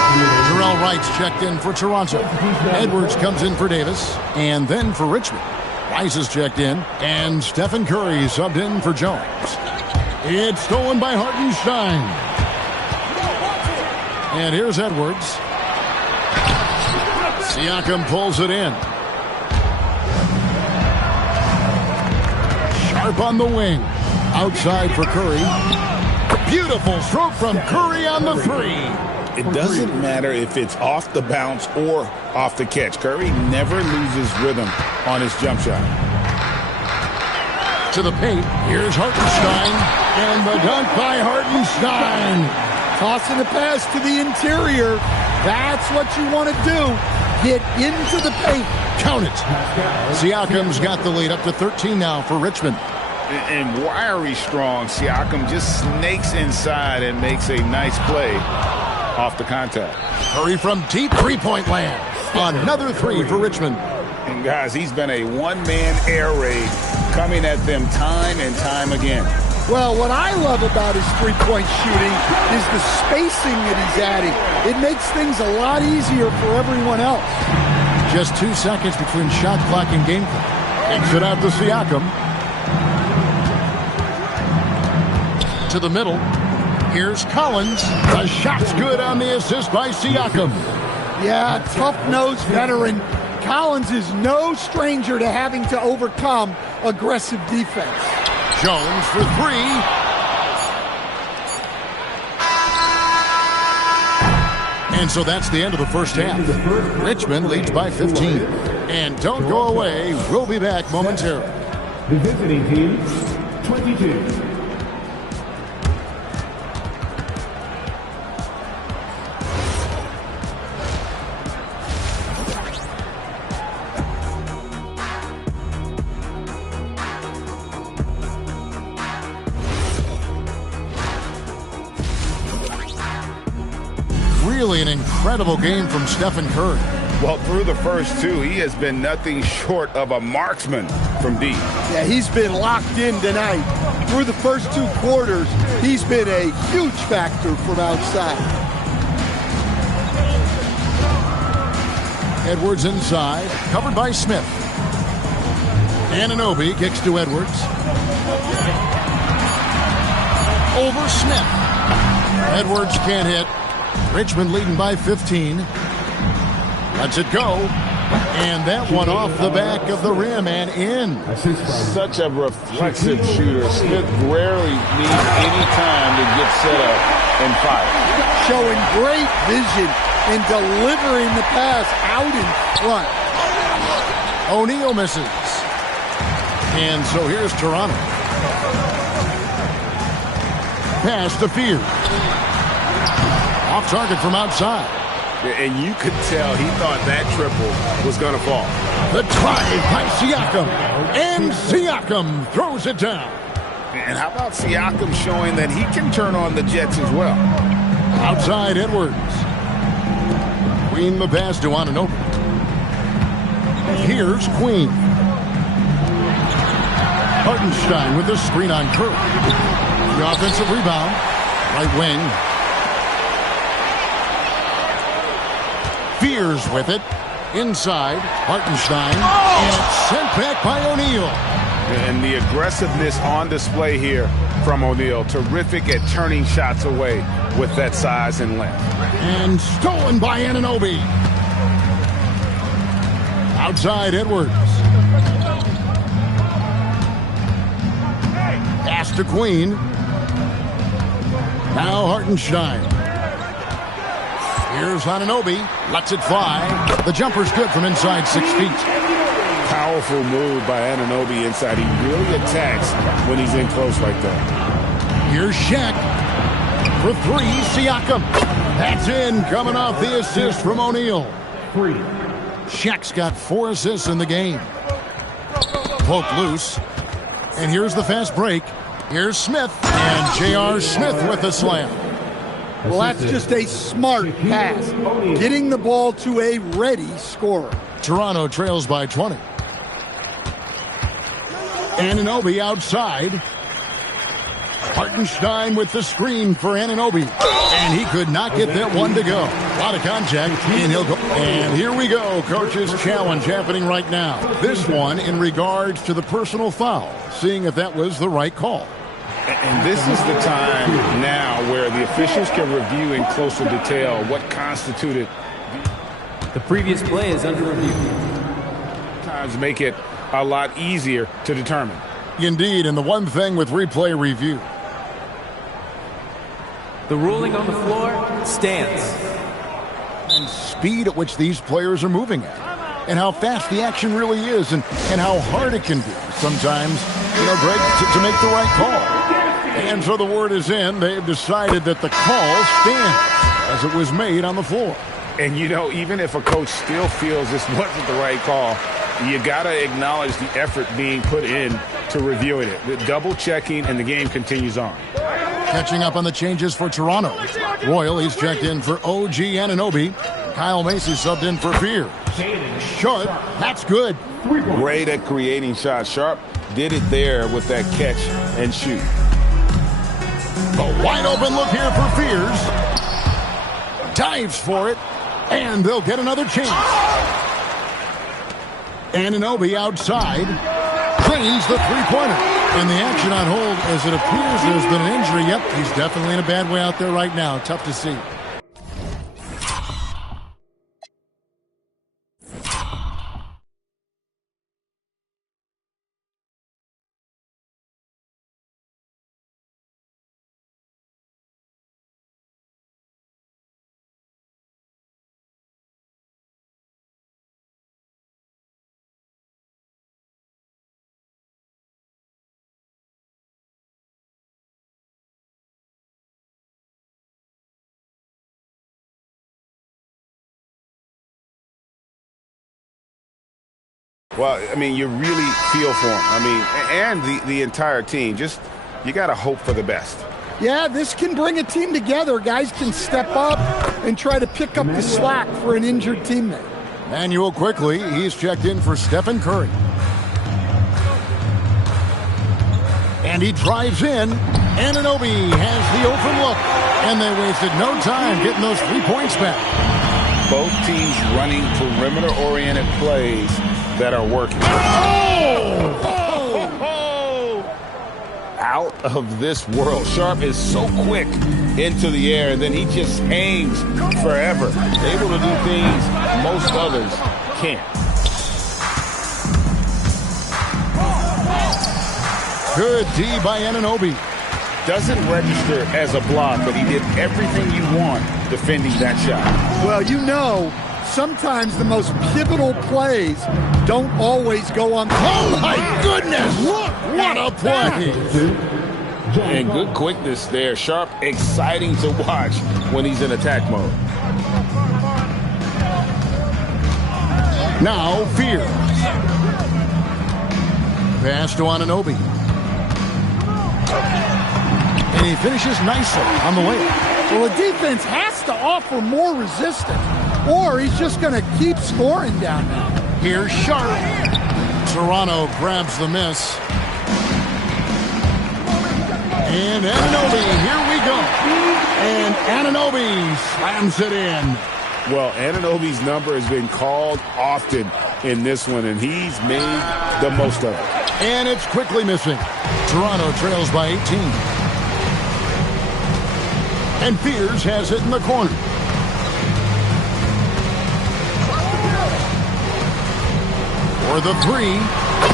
Terrell Wright's checked in for Toronto. Edwards comes in for Davis, and then for Richmond. Rice is checked in, and Stephen Curry subbed in for Jones. It's stolen by Hartenstein. And here's Edwards. Siakam pulls it in. Sharpe on the wing. Outside for Curry. Beautiful stroke from Curry on the 3. It doesn't matter if it's off the bounce or off the catch. Curry never loses rhythm on his jump shot. To the paint. Here's Hartenstein. And the dunk by Hartenstein. Tossing the pass to the interior. That's what you want to do. Get into the paint. Count it. Siakam's got the lead up to 13 now for Richmond. And wiry strong, Siakam just snakes inside and makes a nice play off the contact. Curry from deep three-point land. Another 3 for Richmond. And guys, he's been a one-man air raid coming at them time and time again. Well, what I love about his three-point shooting is the spacing that he's adding. It makes things a lot easier for everyone else. Just 2 seconds between shot clock and game clock. Takes it out to Siakam. To the middle. Here's Collins. The shot's good on the assist by Siakam. Yeah, tough-nosed veteran. Collins is no stranger to having to overcome aggressive defense. Jones for 3. And so that's the end of the first half. Richmond leads by 15. And don't go away. We'll be back momentarily. The visiting team, 22. Really an incredible game from Stephen Curry. Well, through the first two, he has been nothing short of a marksman from deep. Yeah, he's been locked in tonight. Through the first 2 quarters, he's been a huge factor from outside. Edwards inside, covered by Smith. Anunoby kicks to Edwards. Over Smith. Edwards can't hit. Richmond leading by 15. Lets it go. And that one off the back of the rim and in. Such a reflexive shooter. Smith rarely needs any time to get set up and fire. Showing great vision in delivering the pass out in front. O'Neal misses. And so here's Toronto. Pass to Fears. Off target from outside. And you could tell he thought that triple was going to fall. The drive by Siakam. And Siakam throws it down. And how about Siakam showing that he can turn on the Jets as well? Outside Edwards. Queen the pass to Anunoby. Here's Queen. Hartenstein with the screen on Curry. The offensive rebound. Right wing. Fears with it. Inside. Hartenstein. And sent back by O'Neal. And the aggressiveness on display here from O'Neal. Terrific at turning shots away with that size and length. And stolen by Anunoby. Outside Edwards. Pass to Queen. Now Hartenstein. Here's Anunoby. Lets it fly. The jumper's good from inside 6 feet. Powerful move by Anunoby inside. He really attacks when he's in close like that. Here's Shaq. For 3, Siakam. That's in, coming off the assist from O'Neal. Shaq's got 4 assists in the game. Poke loose. And here's the fast break. Here's Smith. And J.R. Smith with the slam. Well, that's just a smart pass. Getting the ball to a ready scorer. Toronto trails by 20. Anunoby outside. Hartenstein with the screen for Anunoby. And he could not get that one to go. A lot of contact, and he'll go. And here we go. Coach's challenge happening right now. This one in regards to the personal foul, seeing if that was the right call. And this is the time now where the officials can review in closer detail what constituted. The previous play is under review. Times make it a lot easier to determine. Indeed, and the one thing with replay review. The ruling on the floor stands. And speed at which these players are moving at. And how fast the action really is, and how hard it can be sometimes, Greg, to make the right call. And so the word is in. They've decided that the call stands as it was made on the floor. And, even if a coach still feels this wasn't the right call, you got to acknowledge the effort being put in to reviewing it. The double checking, and the game continues on. Catching up on the changes for Toronto. Royal, he's checked in for OG Anunoby. Kyle Macy subbed in for Fear. Sharp, that's good. Great at creating shots. Sharp did it there with that catch and shoot. A wide open look here for Fears. Dives for it, and they'll get another chance. Anunoby outside. Drains the three-pointer. And the action on hold as it appears there's been an injury. Yep, he's definitely in a bad way out there right now. Tough to see. Well, I mean, you really feel for him. I mean, and the entire team. Just, you got to hope for the best. Yeah, this can bring a team together. Guys can step up and try to pick up the slack for an injured teammate. Manuel quickly, he's checked in for Stephen Curry. And he drives in. Anunoby has the open look. And they wasted no time getting those 3 points back. Both teams running perimeter-oriented plays that are working. Out of this world. Sharpe is so quick into the air, and then he just hangs forever. Able to do things most others can't. Good D by Anunoby. Doesn't register as a block, but he did everything you want defending that shot. Well, you know, sometimes the most pivotal plays don't always go on. Oh, my goodness! Look, what a play! And good quickness there. Sharpe, exciting to watch when he's in attack mode. Now, Fears. Pass to Anunoby. And he finishes nicely on the way. Well, the defense has to offer more resistance, or he's just going to keep scoring down there. Here's Sharpe. Toronto grabs the miss. And Anunoby, here we go. And Anunoby slams it in. Well, Anunoby's number has been called often in this one, and he's made the most of it. And it's quickly missing. Toronto trails by 18. And Fears has it in the corner. For the three,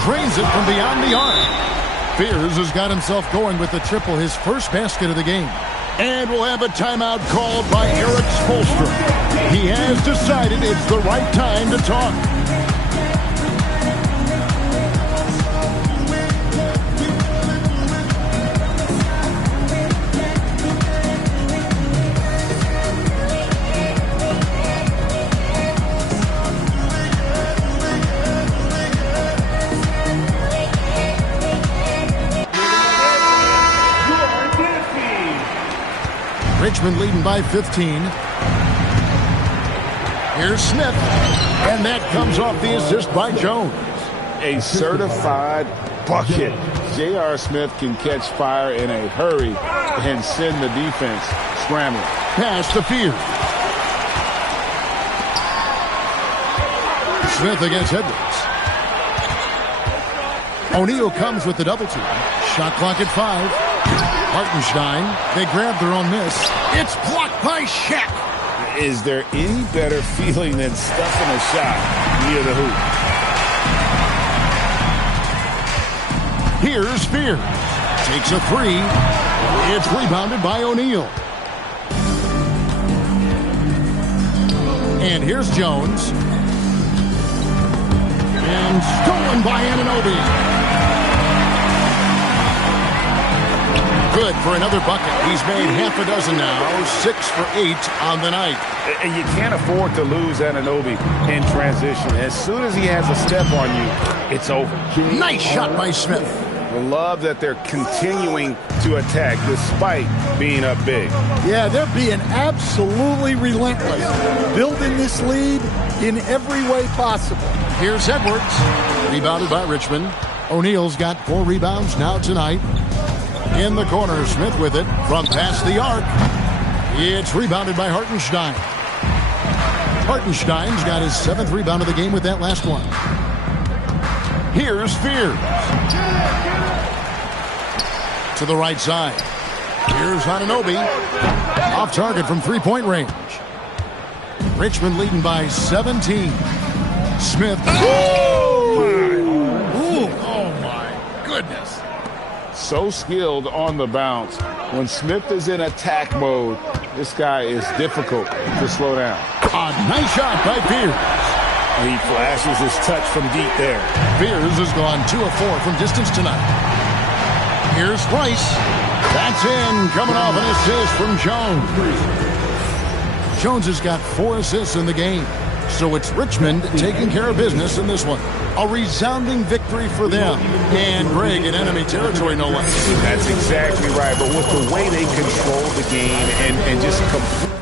drains it from beyond the arc. Fears has got himself going with the triple, his first basket of the game. And we'll have a timeout called by Erik Spoelstra. He has decided it's the right time to talk. Richmond leading by 15. Here's Smith. And that comes off the assist by Jones. A certified bucket. J.R. Smith can catch fire in a hurry and send the defense scrambling. Pass to Fears. Smith against Edwards. O'Neal comes with the double team. Shot clock at 5. Hartenstein, they grab their own miss. It's blocked by Shaq. Is there any better feeling than stuffing a shot near the hoop? Here's Fears. Takes a three. It's rebounded by O'Neal. And here's Jones. And stolen by Anunoby. Good for another bucket. He's made half a dozen now, 6 for 8 on the night. And you can't afford to lose Anunoby in transition. As soon as he has a step on you, it's over. Nice shot by Smith. I love that they're continuing to attack despite being up big. Yeah, they're being absolutely relentless, building this lead in every way possible. Here's Edwards, rebounded by Richmond. O'Neal's got 4 rebounds now tonight. In the corner, Smith with it from past the arc. It's rebounded by Hartenstein. Hartenstein's got his 7th rebound of the game with that last one. Here's Fears. To the right side. Here's Anunoby. Off target from 3-point range. Richmond leading by 17. Smith. Oh my goodness. So skilled on the bounce. When Smith is in attack mode, this guy is difficult to slow down. A nice shot by Fears. He flashes his touch from deep there. Fears has gone 2 of 4 from distance tonight. Here's Rice. That's in, coming off an assist from Jones. Jones has got 4 assists in the game. So it's Richmond taking care of business in this one. A resounding victory for them. And Greg in enemy territory, no less. That's exactly right. But with the way they control the game and just complete.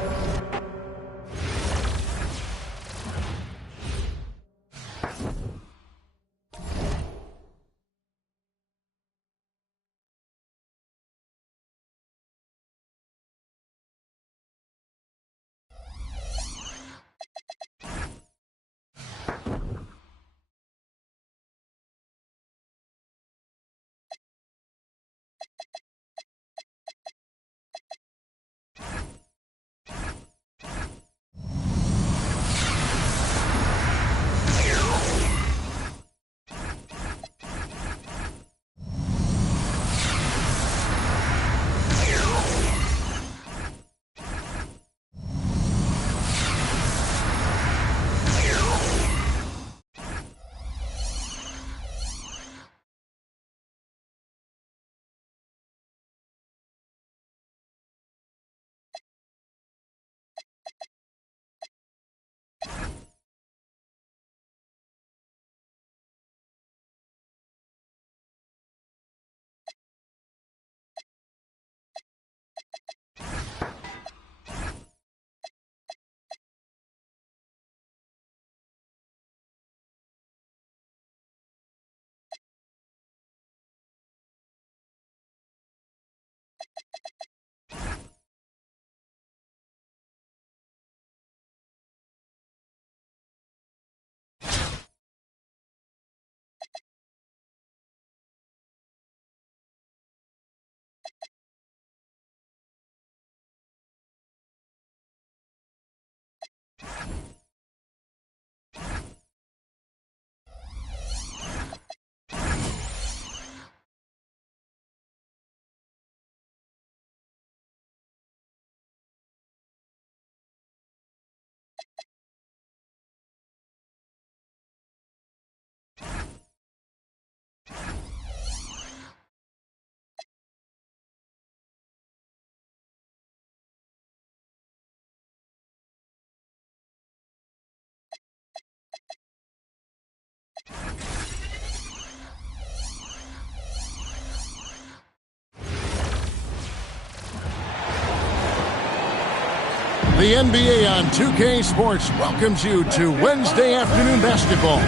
The NBA on 2K Sports welcomes you to Wednesday afternoon basketball.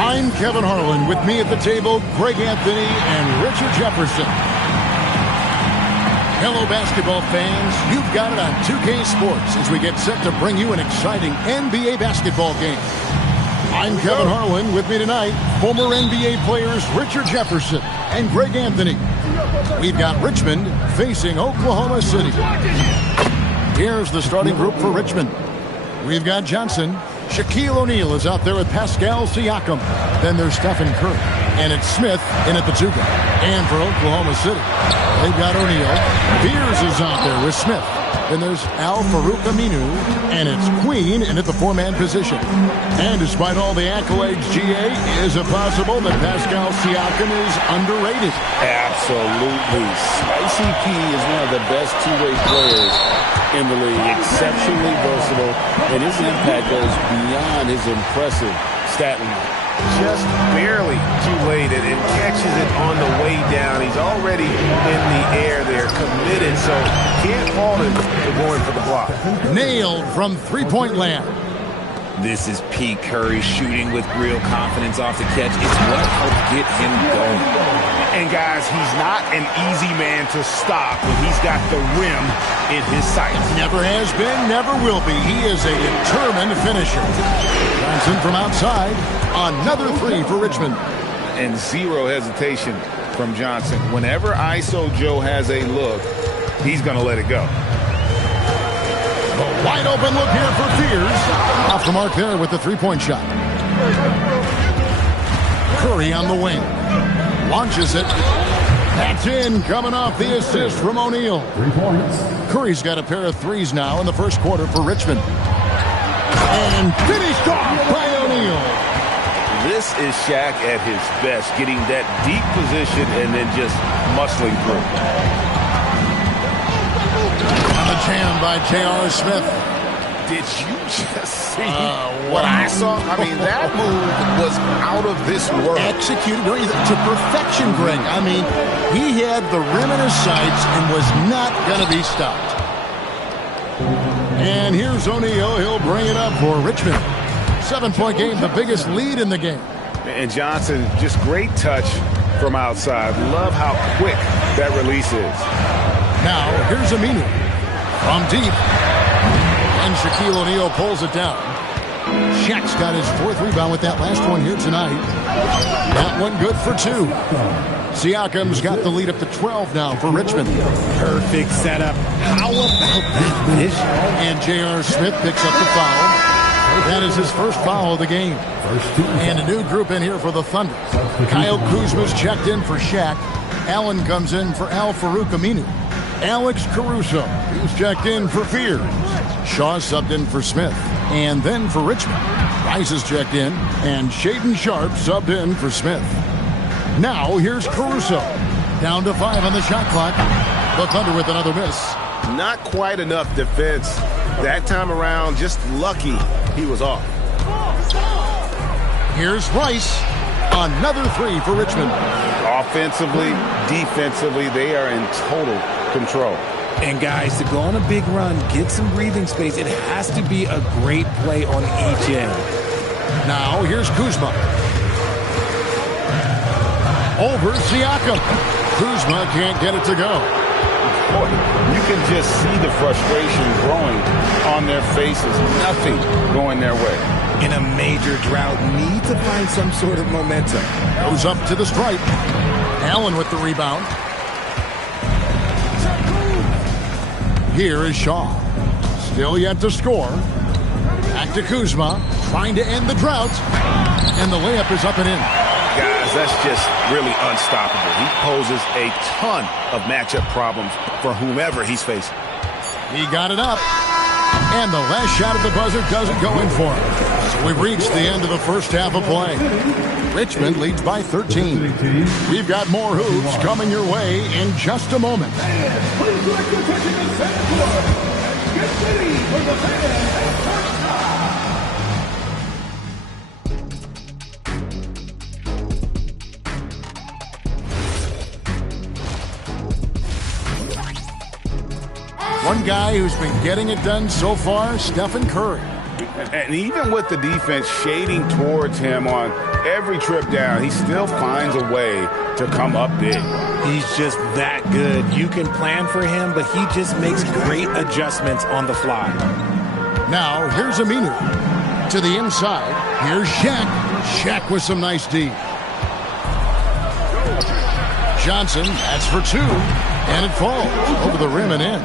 I'm Kevin Harlan. With me at the table, Greg Anthony and Richard Jefferson. Hello, basketball fans. You've got it on 2K Sports as we get set to bring you an exciting NBA basketball game. I'm Kevin Harlan. With me tonight, former NBA players Richard Jefferson and Greg Anthony. We've got Richmond facing Oklahoma City. Here's the starting group for Richmond. We've got Johnson. Shaquille O'Neal is out there with Pascal Siakam. Then there's Stephen Curry. And it's Smith in at the 2 guard. And for Oklahoma City, they've got O'Neal. Beers is out there with Smith. Then there's Al-Farouq Aminu, and it's Queen in at the 4-man position. And despite all the accolades, GA, is it possible that Pascal Siakam is underrated? Absolutely. Spicy P is one of the best two-way players in the league. Exceptionally versatile, and his impact goes beyond his impressive stat line. Just barely too late, and it catches it on the way down. He's already in the air there, committed, so can't fault him for going for the block. Nailed from three-point land. This is P. Curry shooting with real confidence off the catch. It's what helped get him going. And guys, he's not an easy man to stop when he's got the rim in his sights. Never has been, never will be. He is a determined finisher. Johnson from outside. Another three for Richmond. And zero hesitation from Johnson. Whenever ISO Joe has a look, he's going to let it go. A wide open look here for Fears. Off the mark there with the three-point shot. Curry on the wing. Launches it. That's in, coming off the assist from O'Neal. 3 points. Curry's got a pair of threes now in the first quarter for Richmond. And finished off by O'Neal. This is Shaq at his best, getting that deep position and then just muscling through. On the jam by J.R. Smith. Did you just see what I saw? I mean, that move was out of this world. Executed to perfection, Greg. I mean, he had the rim in his sights and was not going to be stopped. And here's O'Neal. He'll bring it up for Richmond. 7-point game, the biggest lead in the game. And Johnson, just great touch from outside. Love how quick that release is. Now, here's Aminu from deep. And Shaquille O'Neal pulls it down. Shaq's got his 4th rebound with that last one here tonight. That one good for 2. Siakam's got the lead up to 12 now for Richmond. Perfect setup. How about that vision? And J.R. Smith picks up the foul. That is his first foul of the game. And a new group in here for the Thunder. Kyle Kuzma's checked in for Shaq. Allen comes in for Al-Farouq Aminu. Alex Caruso, who's checked in for Fears. Shaw subbed in for Smith. And then for Richmond, Rice is checked in. And Shaedon Sharpe subbed in for Smith. Now here's Caruso. Down to 5 on the shot clock. The Thunder with another miss. Not quite enough defense. That time around, just lucky he was off. Here's Rice. Another 3 for Richmond. Offensively, defensively, they are in total control. And guys, to go on a big run, get some breathing space, it has to be a great play on each end. Now here's Kuzma. Over Siakam. Kuzma can't get it to go. Boy, you can just see the frustration growing on their faces. Nothing going their way. In a major drought, need to find some sort of momentum. Goes up to the stripe. Allen with the rebound. Here is Shaw. Still yet to score. Back to Kuzma. Trying to end the drought. And the layup is up and in. Guys, that's just really unstoppable. He poses a ton of matchup problems for whomever he's facing. He got it up. And the last shot at the buzzer doesn't go in for him. So we've reached the end of the first half of play. Richmond leads by 13. We've got more hoops coming your way in just a moment. One guy who's been getting it done so far, Stephen Curry. And even with the defense shading towards him on every trip down, he still finds a way to come up big. He's just that good. You can plan for him, but he just makes great adjustments on the fly. Now, here's Aminu. To the inside. Here's Shaq. Shaq with some nice D. Johnson, that's for 2. And it falls over the rim and in.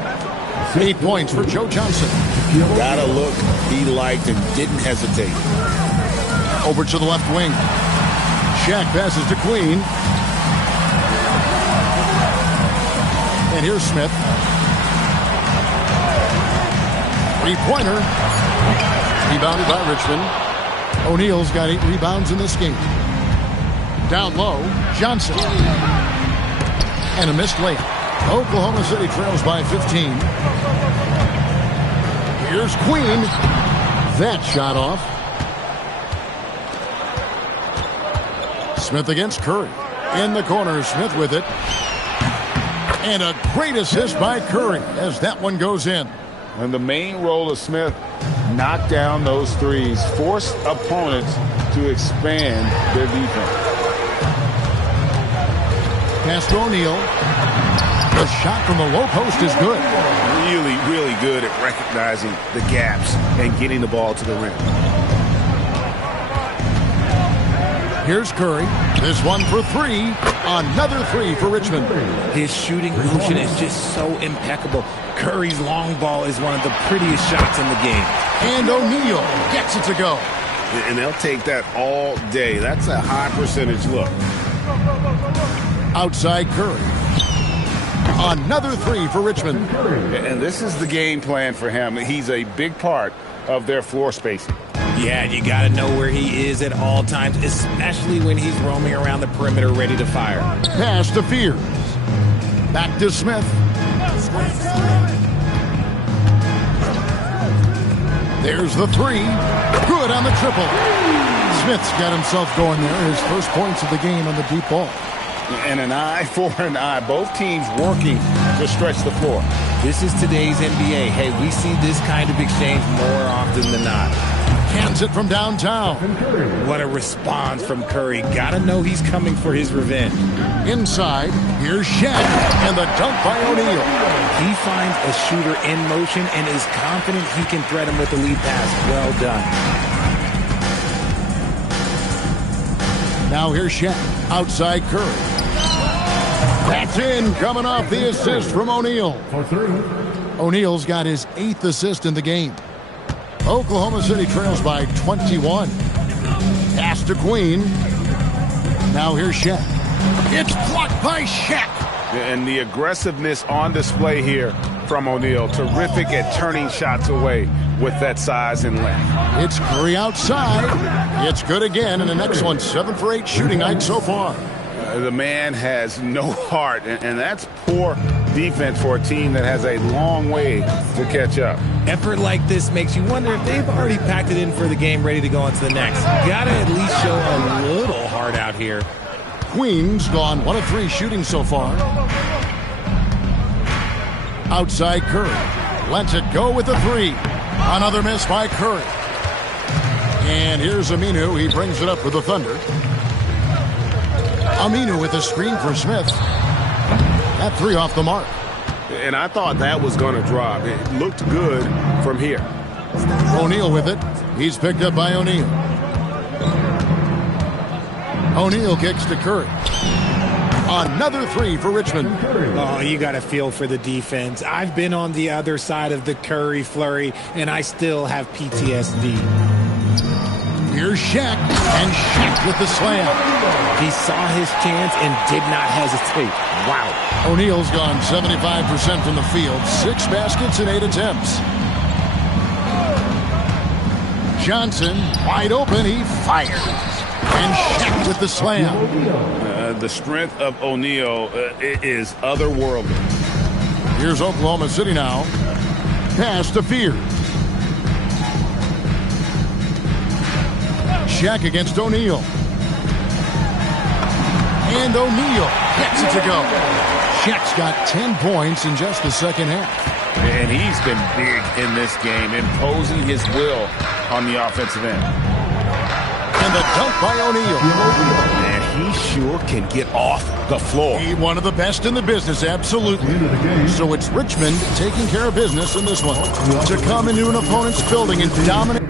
8 points for Joe Johnson. Got a look he liked and didn't hesitate. Over to the left wing. Shaq passes to Queen. And here's Smith. 3-pointer. Rebounded by Richmond. O'Neal's got 8 rebounds in this game. Down low, Johnson. And a missed layup. Oklahoma City trails by 15. Here's Queen. That shot off. Smith against Curry. In the corner, Smith with it. And a great assist by Curry as that one goes in. And the main role of Smith, knock down those threes, force opponents to expand their defense. Pass to O'Neal. The shot from the low post is good. Really, really good at recognizing the gaps and getting the ball to the rim. Here's Curry. This one for 3. Another 3 for Richmond. His shooting motion is just so impeccable. Curry's long ball is one of the prettiest shots in the game. And O'Neal gets it to go. And they'll take that all day. That's a high percentage look. Outside Curry. Another 3 for Richmond. And this is the game plan for him. He's a big part of their floor spacing. Yeah, you got to know where he is at all times, especially when he's roaming around the perimeter ready to fire. Pass to Fears. Back to Smith. There's the three. Good on the triple. Smith's got himself going there. His first points of the game on the deep ball. And an eye for an eye. Both teams working to stretch the floor. This is today's NBA. Hey, we see this kind of exchange more often than not. Hands it from downtown. What a response from Curry. Gotta know he's coming for his revenge. Inside, here's Shaq, and the dunk by O'Neal. He finds a shooter in motion and is confident he can threat him with the lead pass. Well done. Now here's Shaq, outside Curry. That's in, coming off the assist from O'Neal. O'Neal's got his 8th assist in the game. Oklahoma City trails by 21. Pass to Queen. Now here's Shaq. It's blocked by Shaq. And the aggressiveness on display here from O'Neal. Terrific at turning shots away with that size and length. It's Curry outside. It's good again, and an excellent 7 for 8 shooting night so far. The man has no heart, and that's poor defense for a team that has a long way to catch up. Effort like this makes you wonder if they've already packed it in for the game, ready to go on to the next. Gotta at least show a little heart out here. Queen's gone 1 of 3 shooting so far. Outside Curry. Lets it go with the 3. Another miss by Curry. And here's Aminu. He brings it up for the Thunder. Aminu with a screen for Smith. That 3 off the mark. And I thought that was going to drop. It looked good from here. O'Neal with it. He's picked up by O'Neal. O'Neal kicks to Curry. Another 3 for Richmond. Oh, you got to feel for the defense. I've been on the other side of the Curry flurry, and I still have PTSD. Here's Shaq, and Shaq with the slam. He saw his chance and did not hesitate. Wow. O'Neal's gone 75% from the field, 6 baskets in 8 attempts. Johnson, wide open, he fires. And Shaq with the slam. The strength of O'Neal is otherworldly. Here's Oklahoma City now. Pass to Fears. Shaq against O'Neal. And O'Neal gets it to go. Shaq's got 10 points in just the second half. And he's been big in this game, imposing his will on the offensive end. And the dunk by O'Neal. Man, he sure can get off the floor. He's one of the best in the business, absolutely. So it's Richmond taking care of business in this one. To come into an opponent's building and dominate.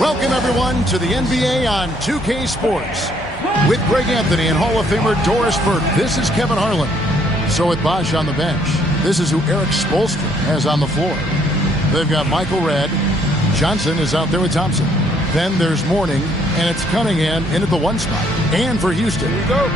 Welcome, everyone, to the NBA on 2K Sports. With Greg Anthony and Hall of Famer Doris Burke, this is Kevin Harlan. So with Bosch on the bench, this is who Eric Spoelstra has on the floor. They've got Michael Redd. Johnson is out there with Thompson. Then there's Mourning, and it's Cunningham in at the 1 spot. And for Houston,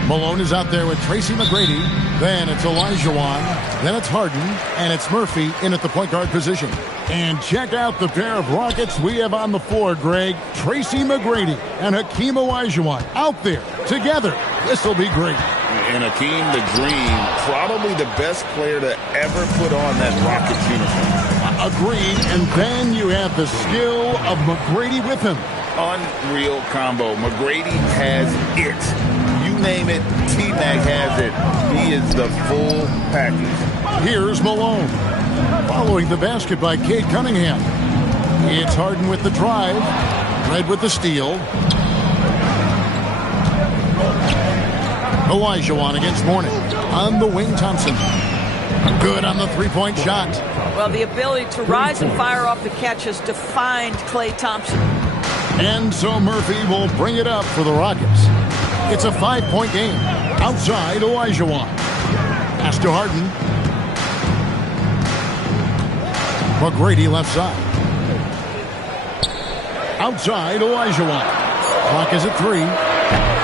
Malone is out there with Tracy McGrady. Then it's Olajuwon. Then it's Harden, and it's Murphy in at the point guard position. And check out the pair of Rockets we have on the floor, Greg. Tracy McGrady and Hakeem Olajuwon out there together. This will be great. And Hakeem the Dream, probably the best player to ever put on that Rockets uniform. Agreed, and then you have the skill of McGrady with him. Unreal combo. McGrady has it. You name it, T-Mac has it. He is the full package. Here's Malone. Following the basket by Cade Cunningham. It's Harden with the drive. Redd with the steal. Olajuwon against Mourning. On the wing, Thompson. Good on the three-point shot. Well, the ability to rise and fire off the catch has defined Klay Thompson. And so Murphy will bring it up for the Rockets. It's a 5-point game. Outside, Olajuwon. Pass to Harden. McGrady left side. Outside, Olajuwon. Clock is at 3.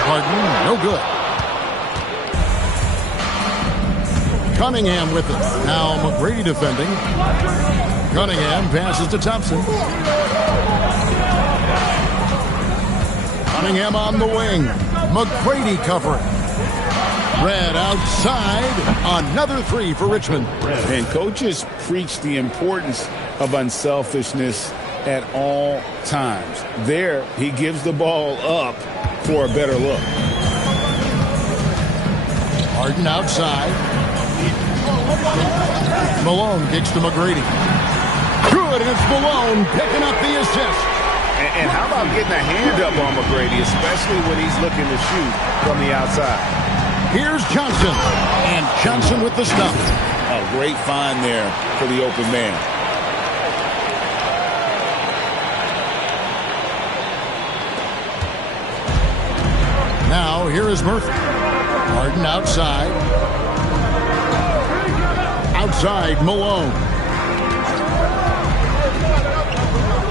Harden, no good. Cunningham with it. Now McGrady defending. Cunningham passes to Thompson. Cunningham on the wing. McGrady covering. Redd outside. Another 3 for Richmond. And coaches preach the importance of unselfishness at all times. There, he gives the ball up for a better look. Harden outside. Malone kicks to McGrady. Good, and it's Malone picking up the assist. And how about getting a hand up on McGrady, especially when he's looking to shoot from the outside. Here's Johnson, and Johnson with the stop. A great find there for the open man. Now here is Murphy. Harden outside. Outside, Malone.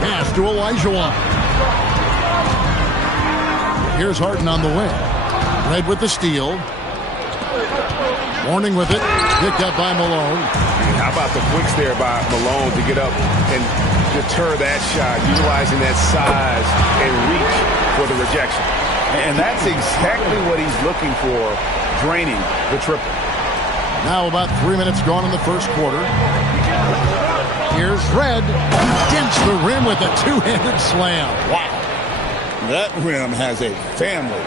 Pass to Olajuwon. Here's Harden on the wing. Redd with the steal. Mourning with it. Picked up by Malone. How about the quicks there by Malone to get up and deter that shot, utilizing that size and reach for the rejection. And that's exactly what he's looking for, draining the triple. Now about 3 minutes gone in the first quarter. Here's Redd. Dents the rim with a two-handed slam. Wow. That rim has a family.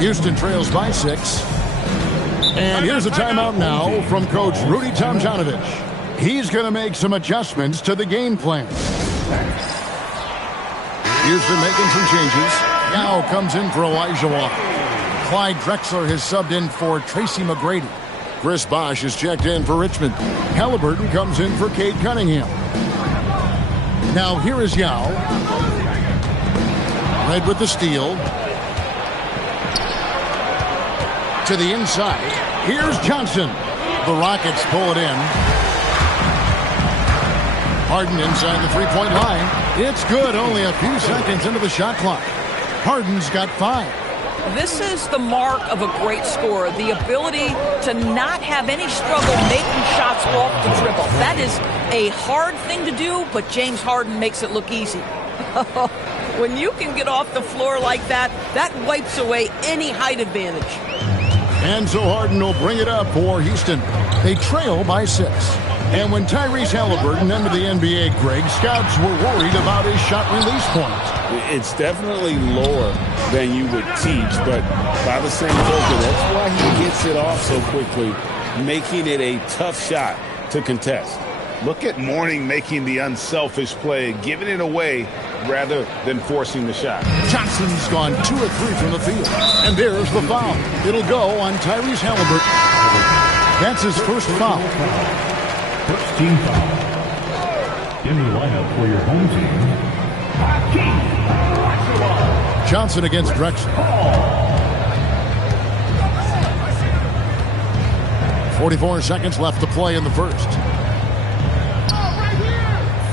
Houston trails by 6. And here's a timeout now from Coach Rudy Tomjanovich. He's going to make some adjustments to the game plan. Houston making some changes. Now comes in for Olajuwon. Clyde Drexler has subbed in for Tracy McGrady. Chris Bosh is checked in for Richmond. Halliburton comes in for Cade Cunningham. Now here is Yao. Redd with the steal. To the inside. Here's Johnson. The Rockets pull it in. Harden inside the three-point line. It's good, only a few seconds into the shot clock. Harden's got 5. This is the mark of a great scorer, the ability to not have any struggle making shots off the dribble. That is a hard thing to do, but James Harden makes it look easy. When you can get off the floor like that, that wipes away any height advantage. And so Harden will bring it up for Houston. They trail by 6. And when Tyrese Halliburton entered the NBA, Greg, scouts were worried about his shot release point. It's definitely lower than you would teach, but by the same token, that's why he gets it off so quickly, making it a tough shot to contest. Look at Mourning making the unselfish play, giving it away rather than forcing the shot. Johnson's gone 2 of 3 from the field. And there's the foul. It'll go on Tyrese Halliburton. That's his first foul. First team foul. In the lineup for your home team, Hakeem Olajuwon. Johnson against Drexler. 44 seconds left to play in the first.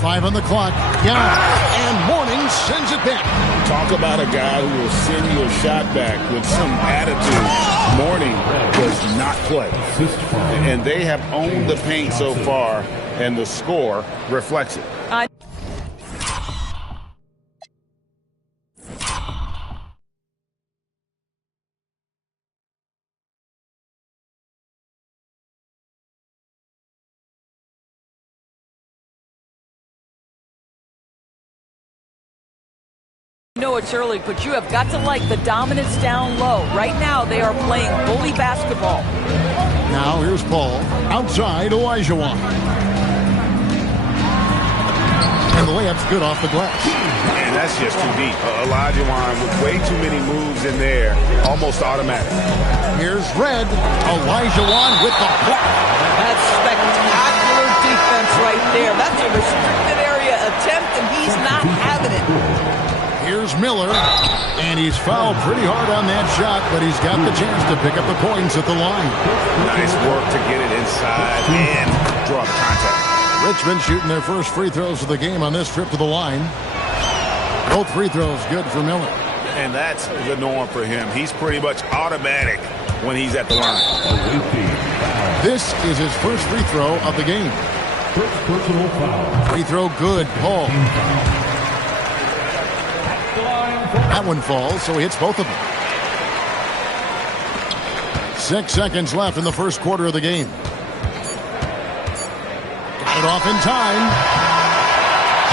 5 on the clock. Yeah, and Mourning sends it back. Talk about a guy who will send you a shot back with some attitude. Mourning does not play. And they have owned the paint so far, and the score reflects it. I know it's early, but you have got to like the dominance down low. Right now, they are playing bully basketball. Now here's Paul. Outside, Olajuwon. And the layup's good off the glass. And that's just too deep. Olajuwon with way too many moves in there. Almost automatic. Here's Red. Olajuwon with the block. That's spectacular defense right there. That's a restricted area attempt, and he's not having it. Here's Miller, and he's fouled pretty hard on that shot, but he's got the chance to pick up the points at the line. Nice work to get it inside and draw the contact. Richmond shooting their first free throws of the game on this trip to the line. Both free throws good for Miller. And that's the norm for him. He's pretty much automatic when he's at the line. This is his first free throw of the game. First personal foul. Free throw good, Paul. That one falls, so he hits both of them. 6 seconds left in the first quarter of the game. Got it off in time.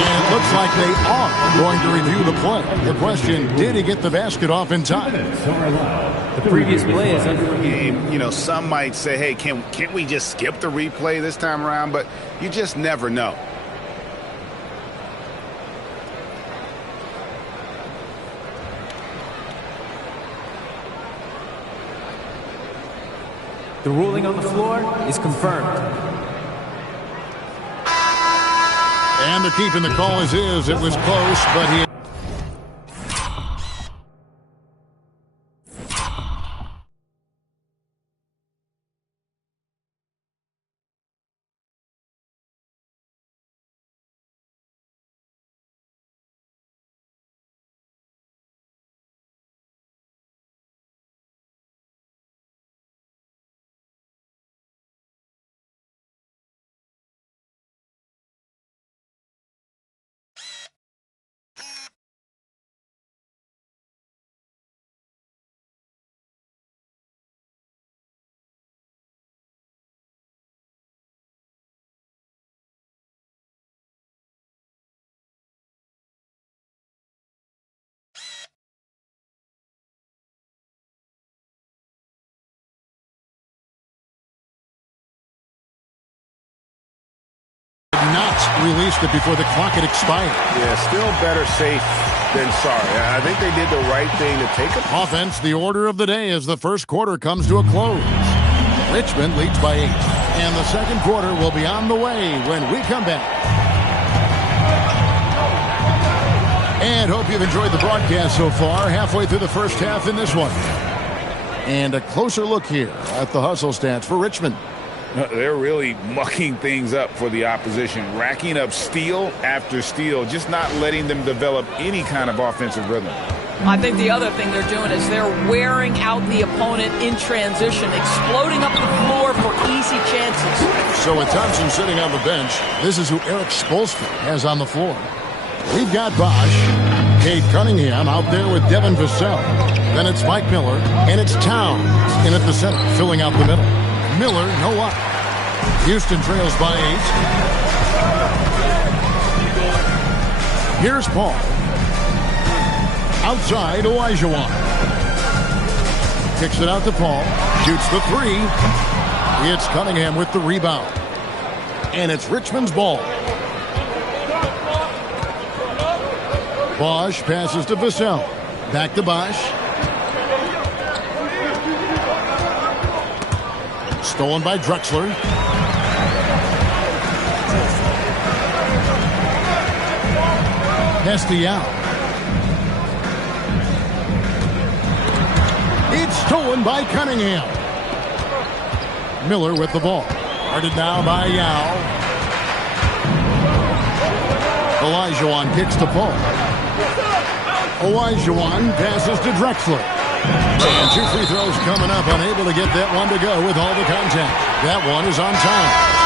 And it looks like they are going to review the play. The question, did he get the basket off in time? The previous play is under review. You know, some might say, hey, can't we just skip the replay this time around? But you just never know. The ruling on the floor is confirmed. And they're keeping the call as is. It was close, but he... not released it before the clock had expired. Yeah, still better safe than sorry. I think they did the right thing to take it. Offense, the order of the day as the first quarter comes to a close. Richmond leads by 8. And the second quarter will be on the way when we come back. And hope you've enjoyed the broadcast so far. Halfway through the first half in this one. And a closer look here at the hustle stats for Richmond. They're really mucking things up for the opposition, racking up steal after steal, just not letting them develop any kind of offensive rhythm. I think the other thing they're doing is they're wearing out the opponent in transition, exploding up the floor for easy chances. So with Thompson sitting on the bench, this is who Eric Spoelstra has on the floor. We've got Bosch, Cade Cunningham out there with Devin Vassell. Then it's Mike Miller, and it's Towns in at the center, filling out the middle. Miller, no luck. Houston trails by 8. Here's Paul. Outside, Olajuwon. Kicks it out to Paul. Shoots the 3. It's Cunningham with the rebound. And it's Richmond's ball. Bosch passes to Vassell. Back to Bosch. Stolen by Drexler. Pass to Yao. It's stolen by Cunningham. Miller with the ball. Guarded now by Yao. Olajuwon kicks to Paul. Olajuwon passes to Drexler. And 2 free throws coming up. Unable to get that one to go with all the contact. That one is on time.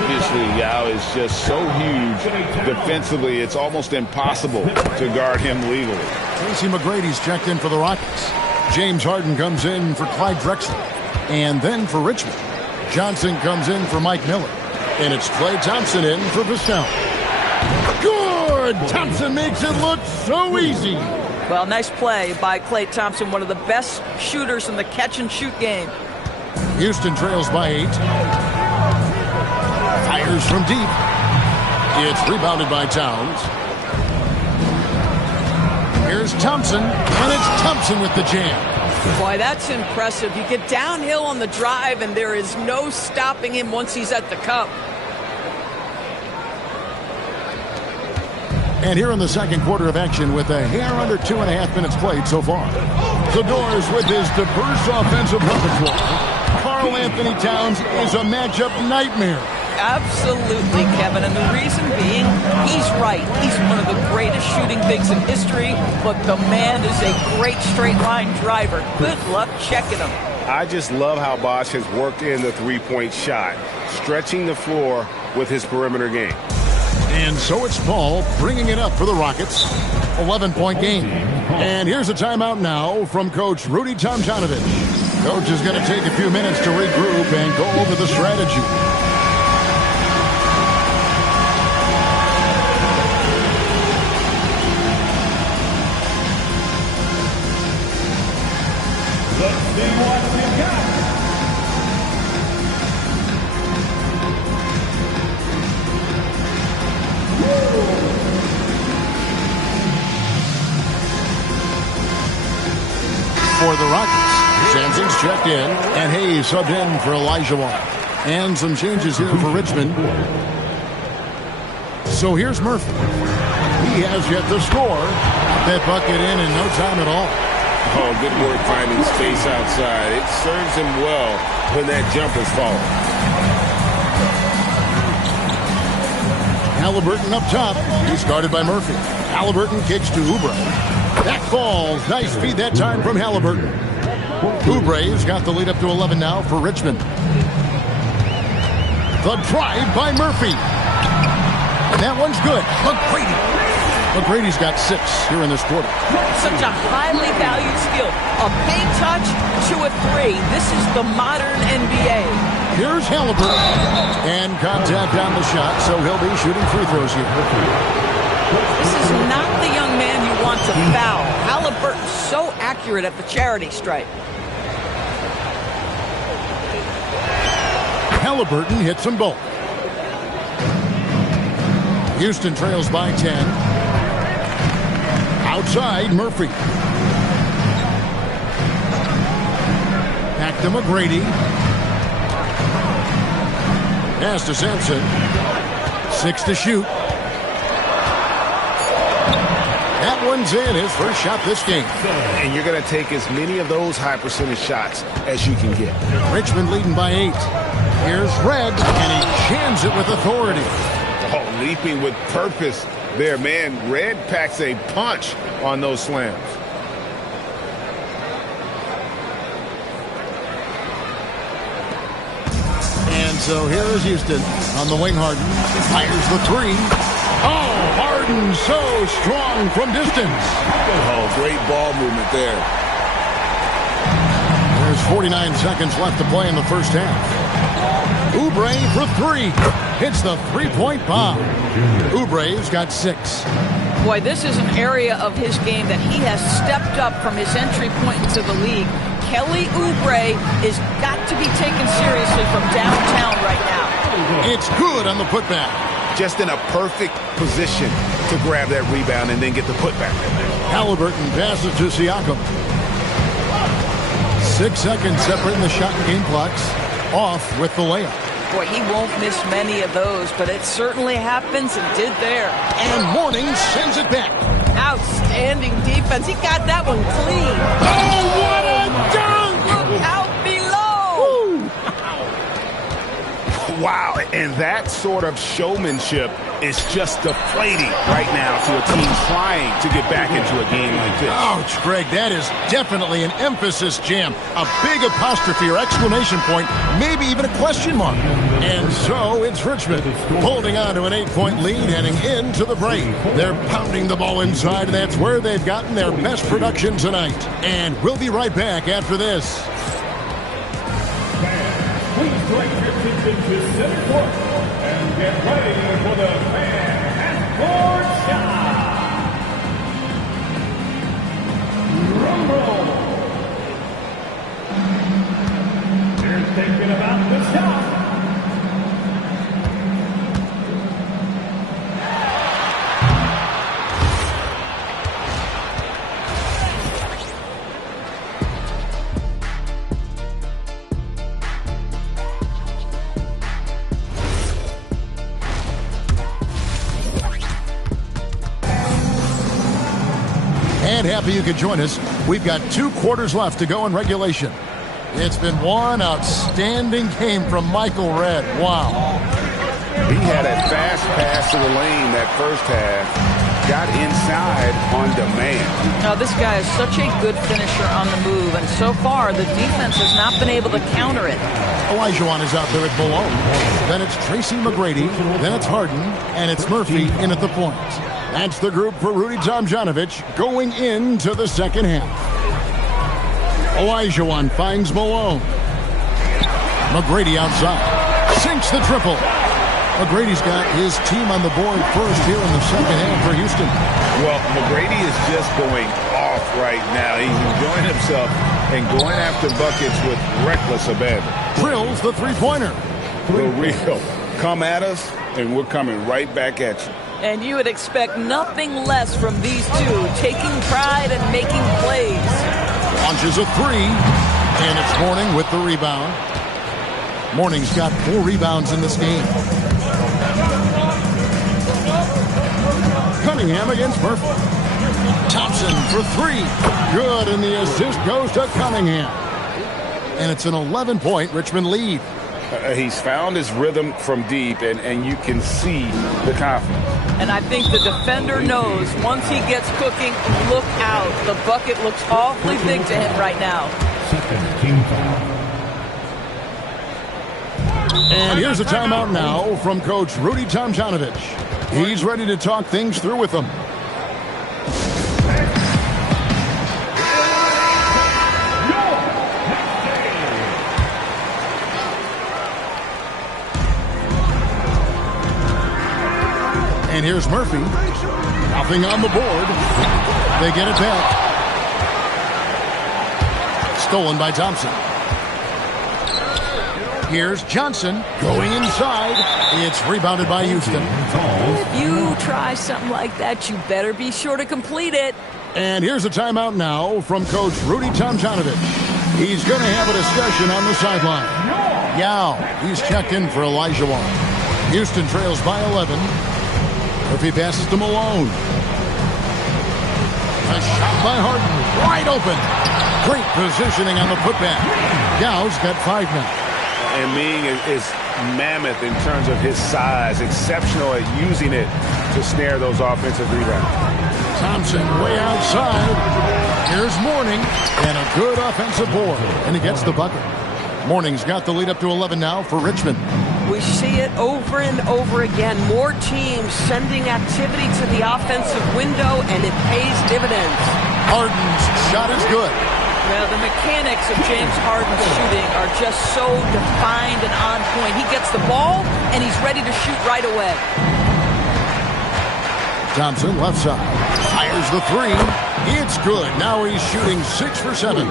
Obviously, Yao is just so huge defensively, it's almost impossible to guard him legally. Tracy McGrady's checked in for the Rockets. James Harden comes in for Clyde Drexler. And then for Richmond, Johnson comes in for Mike Miller. And it's Klay Thompson in for Vassell. Good! Thompson makes it look so easy. Well, nice play by Klay Thompson, one of the best shooters in the catch-and-shoot game. Houston trails by 8. Fires from deep. It's rebounded by Towns. Here's Thompson, and it's Thompson with the jam. Boy, that's impressive. You get downhill on the drive, and there is no stopping him once he's at the cup. And here in the second quarter of action with a hair under 2.5 minutes played so far. The Doors with his diverse offensive repertoire. Karl Anthony Towns is a matchup nightmare. Absolutely, Kevin. And the reason being, he's right. He's one of the greatest shooting bigs in history, but the man is a great straight-line driver. Good luck checking him. I just love how Bosh has worked in the three-point shot, stretching the floor with his perimeter game. And so it's Paul bringing it up for the Rockets. 11-point game. And here's a timeout now from Coach Rudy Tomjanovich. Coach is going to take a few minutes to regroup and go over the strategy. Let's see what we got. For the Rockets, Sampson's checked in, and Hayes subbed in for Olajuwon. And some changes here for Richmond. So here's Murphy. He has yet to score. That bucket in no time at all. Oh, good work finding space outside. It serves him well when that jumper's falling. Halliburton up top. He's guarded by Murphy. Halliburton kicks to Oubre. That falls. Nice feed that time from Halliburton. Oubre's got the lead up to 11 now for Richmond. The drive by Murphy. And that one's good. McGrady's got 6 here in this quarter. Such a highly valued skill. A paint touch to a 3. This is the modern NBA. Here's Halliburton. And contact on the shot, so he'll be shooting free throws here. This is not the young man you want to foul. Halliburton's so accurate at the charity stripe. Halliburton hits them both. Houston trails by 10. Outside, Murphy. Back to McGrady. Pass to Sampson. 6 to shoot. That one's in, his first shot this game. And you're going to take as many of those high percentage shots as you can get. Richmond leading by 8. Here's Red, and he jams it with authority. Oh, leaping with purpose there, man. Red packs a punch on those slams. And so here is Houston on the wing. Harden fires the 3. Oh, Harden so strong from distance. Oh, great ball movement there. There's 49 seconds left to play in the first half. Oubre for 3. Hits the three-point bomb. Oubre's got 6. Boy, this is an area of his game that he has stepped up from his entry point into the league. Kelly Oubre is got to be taken seriously from downtown right now. It's good on the putback. Just in a perfect position to grab that rebound and then get the putback. Halliburton passes to Siakam. 6 seconds separating the shot and game clocks. Off with the layup. Boy, he won't miss many of those, but it certainly happens and did there. And Mourning sends it back. Outstanding defense. He got that one clean. Oh, what a dunk! Look out below. Wow, and that sort of showmanship is just deflating right now to a team trying to get back into a game like this. Ouch, Greg, that is definitely an emphasis jam. A big apostrophe or exclamation point, maybe even a question mark. And so it's Richmond holding on to an 8-point lead heading into the break. They're pounding the ball inside, and that's where they've gotten their best production tonight. And we'll be right back after this. Please direct your attention to center court and get ready for the fan half-court shot. Rumble. They're thinking about the shot. And happy you could join us. We've got 2 quarters left to go in regulation. It's been one outstanding game from Michael Redd. Wow. He had a fast pass to the lane that first half. Got inside on demand. Now, this guy is such a good finisher on the move, and so far the defense has not been able to counter it. Olajuwon is out there at Malone. Then it's Tracy McGrady. Then it's Harden. And it's Murphy in at the point. That's the group for Rudy Tomjanovich going into the second half. Olajuwon finds Malone. McGrady outside. Sinks the triple. McGrady's got his team on the board first here in the second half for Houston. Well, McGrady is just going off right now. He's enjoying himself and going after buckets with reckless abandon. Drills the three-pointer. For real. Come at us, and we're coming right back at you. And you would expect nothing less from these two, taking pride and making plays. Launches a three, and it's Mourning with the rebound. Mourning's got 4 rebounds in this game. Cunningham against Murphy. Thompson for 3. Good, and the assist goes to Cunningham. And it's an 11-point Richmond lead. He's found his rhythm from deep, and you can see the confidence. And I think the defender knows once he gets cooking, look out. The bucket looks awfully big to him right now. And here's a timeout now from Coach Rudy Tomjanovich. He's ready to talk things through with them. And here's Murphy. Nothing on the board. They get it back. Stolen by Thompson. Here's Johnson going inside. It's rebounded by Houston. If you try something like that, you better be sure to complete it. And here's a timeout now from Coach Rudy Tomjanovich. He's going to have a discussion on the sideline. Yao, he's checked in for Olajuwon. Houston trails by 11. Murphy passes to Malone. A shot by Harden. Wide open. Great positioning on the putback. Yao's got 5 now. And Ming is mammoth in terms of his size. Exceptional at using it to snare those offensive rebounds. Thompson way outside. Here's Mourning. And a good offensive board. And he gets the bucket. Mourning's got the lead up to 11 now for Richmond. We see it over and over again. More teams sending activity to the offensive window, and it pays dividends. Harden's shot is good. Well, the mechanics of James Harden's shooting are just so defined and on point. He gets the ball, and he's ready to shoot right away. Thompson, left side. Fires the 3. It's good. Now he's shooting 6 for 7.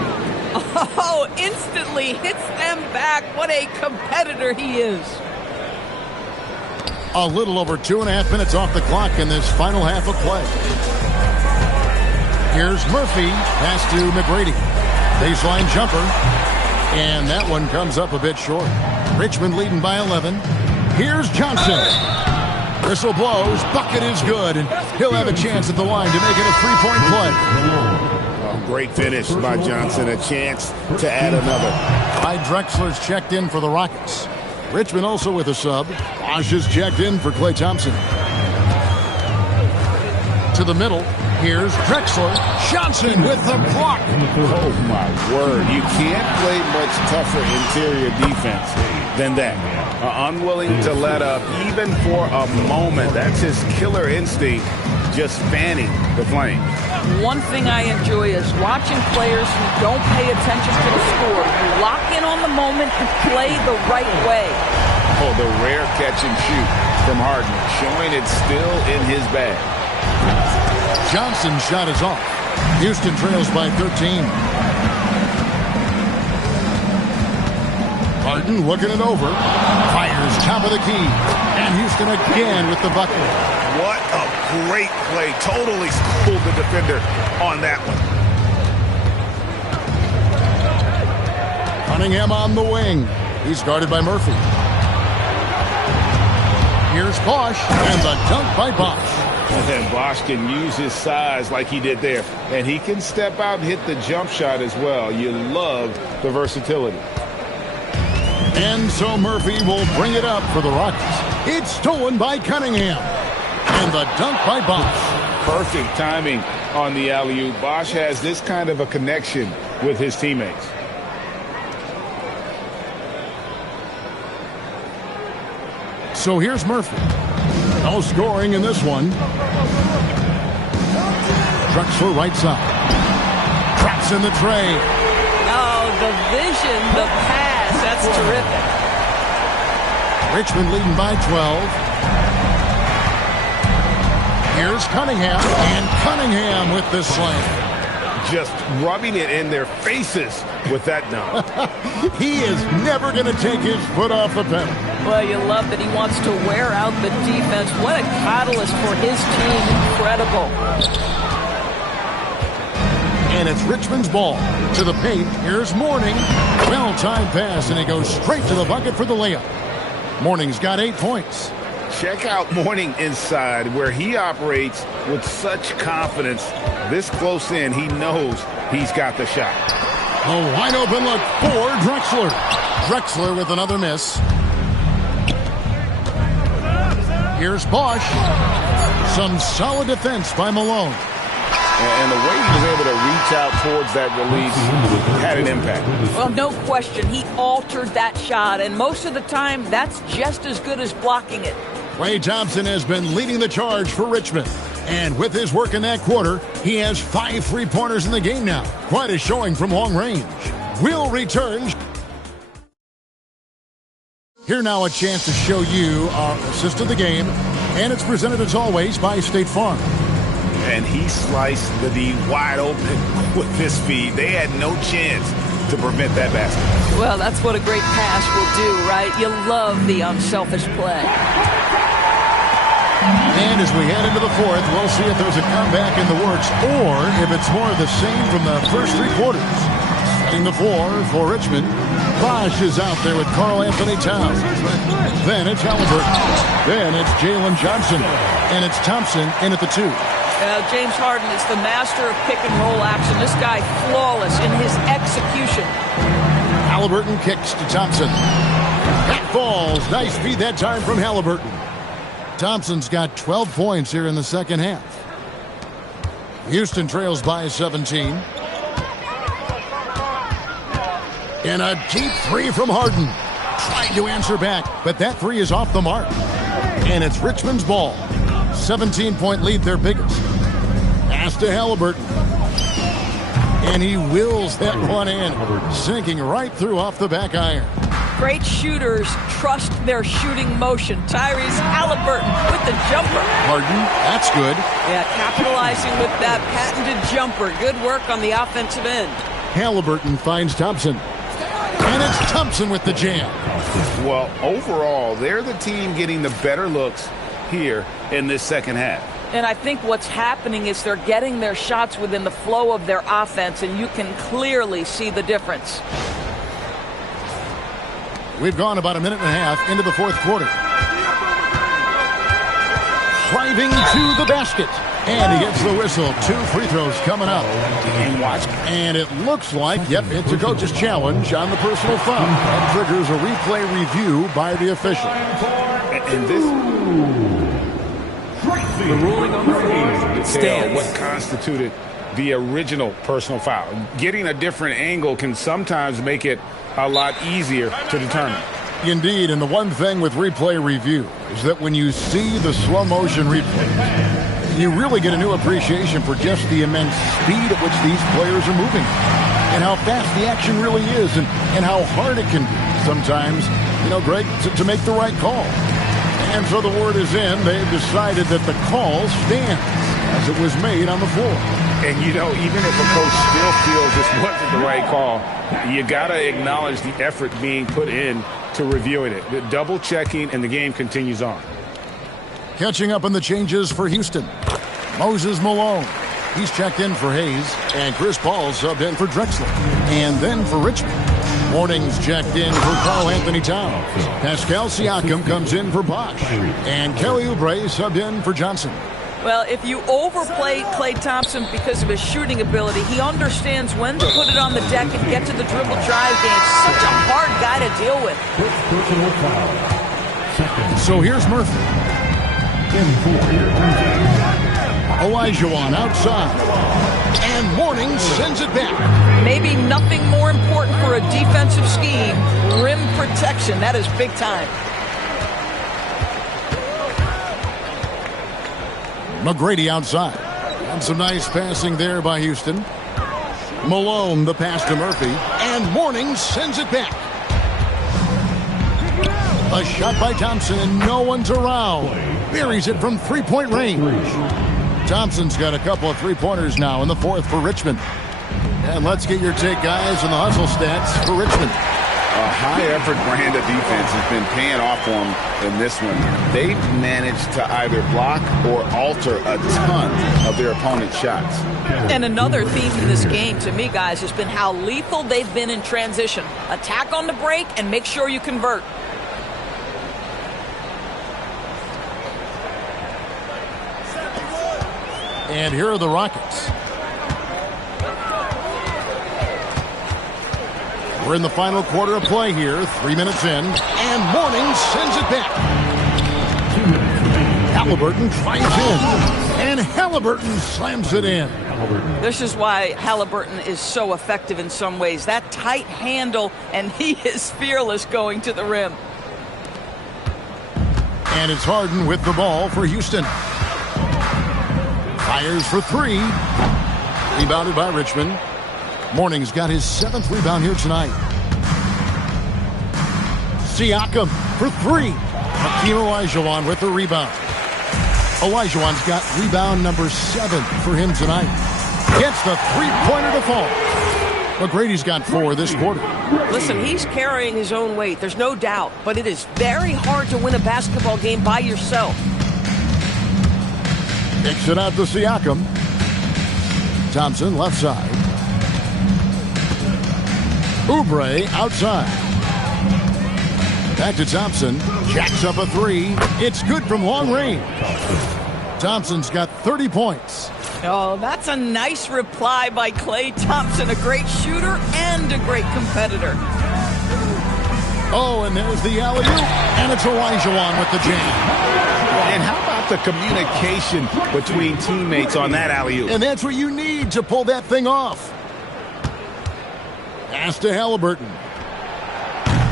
Oh, instantly hits them back. What a competitor he is. A little over 2.5 minutes off the clock in this final half of play. Here's Murphy. Pass to McGrady. Baseline jumper. And that one comes up a bit short. Richmond leading by 11. Here's Johnson. Whistle blows. Bucket is good. And he'll have a chance at the line to make it a three-point play. Oh, great finish by Johnson. A chance to add another. Clyde Drexler's checked in for the Rockets. Richmond also with a sub. Bosch is checked in for Klay Thompson. To the middle. Here's Drexler. Johnson with the block. Oh, my word. You can't play much tougher interior defense than that. Unwilling to let up even for a moment. That's his killer instinct, just fanning the flame. One thing I enjoy is watching players who don't pay attention to the score. Lock in on the moment and play the right way. Oh, the rare catch and shoot from Harden, showing it's still in his bag. Johnson's shot is off. Houston trails by 13. Harden looking it over. Fires top of the key. And Houston again with the bucket. What a great play. Totally schooled the defender on that one. Cunningham on the wing. He's guarded by Murphy. Here's Bosch. And the dunk by Bosch. And Bosch can use his size like he did there. And he can step out and hit the jump shot as well. You love the versatility. And so Murphy will bring it up for the Rockets. It's stolen by Cunningham. And the dunk by Bosch. Perfect timing on the alley-oop. Bosch has this kind of a connection with his teammates. So here's Murphy. No scoring in this one. Drexler right side. Traps in the tray. Oh, the vision, the pass. That's terrific. Richmond leading by 12. Here's Cunningham. And Cunningham with the slam. Just rubbing it in their faces with that dunk. He is never going to take his foot off the pedal. Well, you love that he wants to wear out the defense. What a catalyst for his team. Incredible. And it's Richmond's ball. To the paint. Here's Mourning. Well-timed pass, and he goes straight to the bucket for the layup. Mourning's got 8 points. Check out Mourning inside, where he operates with such confidence. This close in, he knows he's got the shot. A wide open look for Drexler. Drexler with another miss. Here's Bosch. Some solid defense by Malone. And the way he was able to reach out towards that release had an impact. Well, no question. He altered that shot, and most of the time, that's just as good as blocking it. Klay Thompson has been leading the charge for Richmond. And with his work in that quarter, he has 5 3-pointers in the game now. Quite a showing from long range. Will return. Here now a chance to show you our assist of the game. And it's presented as always by State Farm. And he sliced the D wide open with his speed. They had no chance to prevent that basket. Well, that's what a great pass will do, right? You love the unselfish play. And as we head into the fourth, we'll see if there's a comeback in the works or if it's more of the same from the first 3 quarters. Setting the floor for Richmond. Bosch is out there with Karl Anthony Towns. Then it's Halliburton. Then it's Jalen Johnson. And it's Thompson in at the 2. James Harden is the master of pick-and-roll action. This guy flawless in his execution. Halliburton kicks to Thompson. That falls. Nice feed that time from Halliburton. Thompson's got 12 points here in the second half. Houston trails by 17. And a deep 3 from Harden. Trying to answer back, but that 3 is off the mark. And it's Richmond's ball. 17-point lead, their biggest. Pass to Halliburton. And he wills that one in, sinking right through off the back iron. Great shooters trust their shooting motion. Tyrese Halliburton with the jumper. Harden, that's good. Yeah, capitalizing with that patented jumper. Good work on the offensive end. Halliburton finds Thompson. And it's Thompson with the jam. Well, overall, they're the team getting the better looks here in this second half. And I think what's happening is they're getting their shots within the flow of their offense, and you can clearly see the difference. We've gone about a minute and a half into the fourth quarter. Driving to the basket. And he gets the whistle. 2 free throws coming up. And it looks like, yep, it's a coach's challenge on the personal foul. That triggers a replay review by the official. And this... The ruling on the floor stands. What constituted the original personal foul. Getting a different angle can sometimes make it a lot easier to determine. Indeed, and the one thing with replay review is that when you see the slow motion replay, you really get a new appreciation for just the immense speed at which these players are moving and how fast the action really is and how hard it can be sometimes, Greg, to make the right call. And so the word is in. They've decided that the call stands as it was made on the floor. And, even if a coach still feels this wasn't the right call, you got to acknowledge the effort being put in to reviewing it. The double checking, and the game continues on. Catching up on the changes for Houston. Moses Malone. He's checked in for Hayes. And Chris Paul subbed in for Drexler. And then for Richmond. Mornings checked in for Karl Anthony Towns. Pascal Siakam comes in for Bosh. And Kelly Oubre subbed in for Johnson. Well, if you overplay Klay Thompson because of his shooting ability, he understands when to put it on the deck and get to the dribble drive game. Such a hard guy to deal with. So here's Murphy. Olajuwon outside. And Morning sends it back. Maybe nothing more important for a defensive scheme. Rim protection. That is big time. McGrady outside. And some nice passing there by Houston. Malone, the pass to Murphy. And Morning sends it back. A shot by Thompson, and no one's around. Buries it from three-point range. Thompson's got a couple of three-pointers now in the fourth for Richmond. And let's get your take, guys, on the hustle stats for Richmond. A high-effort brand of defense has been paying off for them in this one. They've managed to either block or alter a ton of their opponent's shots. And another theme in this game, to me, guys, has been how lethal they've been in transition. Attack on the break and make sure you convert. And here are the Rockets. We're in the final quarter of play here. 3 minutes in. And Morning sends it back. Halliburton drives in. And Halliburton slams it in. This is why Halliburton is so effective in some ways. That tight handle, and he is fearless going to the rim. And it's Harden with the ball for Houston. Fires for three. Rebounded by Richmond. Morning's got his 7th rebound here tonight. Siakam for three. Hakeem Olajuwon with the rebound. Olajuwon's got rebound number 7 for him tonight. Gets the three-pointer to fall. McGrady's got 4 this quarter. Listen, he's carrying his own weight. There's no doubt. But it is very hard to win a basketball game by yourself. Kicks it out to Siakam. Thompson left side. Oubre outside. Back to Thompson. Jacks up a three. It's good from long range. Thompson's got 30 points. Oh, that's a nice reply by Klay Thompson. A great shooter and a great competitor. Oh, and there's the alley-oop. And it's Olajuwon with the jam. And how about the communication between teammates on that alley-oop? And that's what you need to pull that thing off. Pass to Halliburton.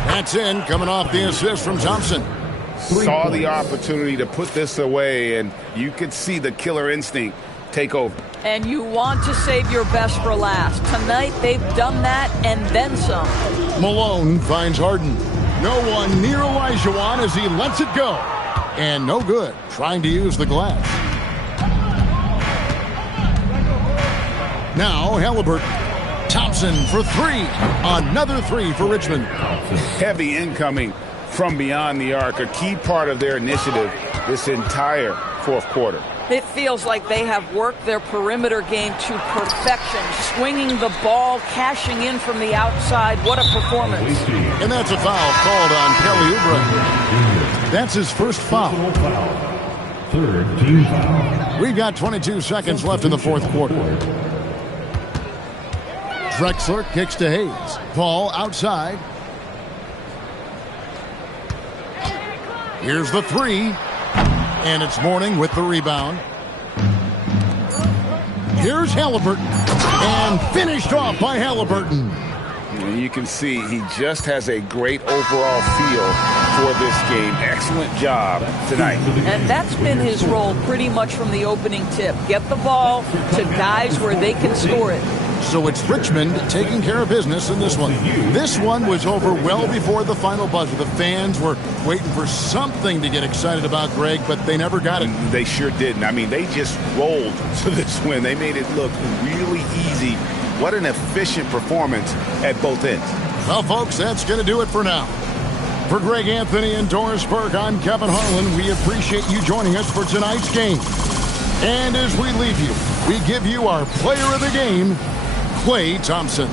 That's in, coming off the assist from Thompson. Saw the opportunity to put this away, and you could see the killer instinct take over. And you want to save your best for last. Tonight, they've done that and then some. Malone finds Harden. No one near Olajuwon as he lets it go. And no good, trying to use the glass. Now, Halliburton. Thompson for three. Another three for Richmond. Heavy incoming from beyond the arc, a key part of their initiative this entire fourth quarter. It feels like they have worked their perimeter game to perfection, swinging the ball, cashing in from the outside. What a performance. And that's a foul called on Kelly Oubre. That's his first foul. Third team foul. We've got 22 seconds left in the fourth quarter. Drexler kicks to Hayes. Ball outside. Here's the three. And it's Mourning with the rebound. Here's Halliburton. And finished off by Halliburton. And you can see he just has a great overall feel for this game. Excellent job tonight. And that's been his role pretty much from the opening tip. Get the ball to guys where they can score it. So it's Richmond taking care of business in this one. This one was over well before the final buzzer. The fans were waiting for something to get excited about, Greg, but they never got it. They sure didn't. I mean, they just rolled to this win. They made it look really easy. What an efficient performance at both ends. Well, folks, that's going to do it for now. For Greg Anthony and Doris Burke, I'm Kevin Harlan. We appreciate you joining us for tonight's game. And as we leave you, we give you our player of the game, Klay Thompson.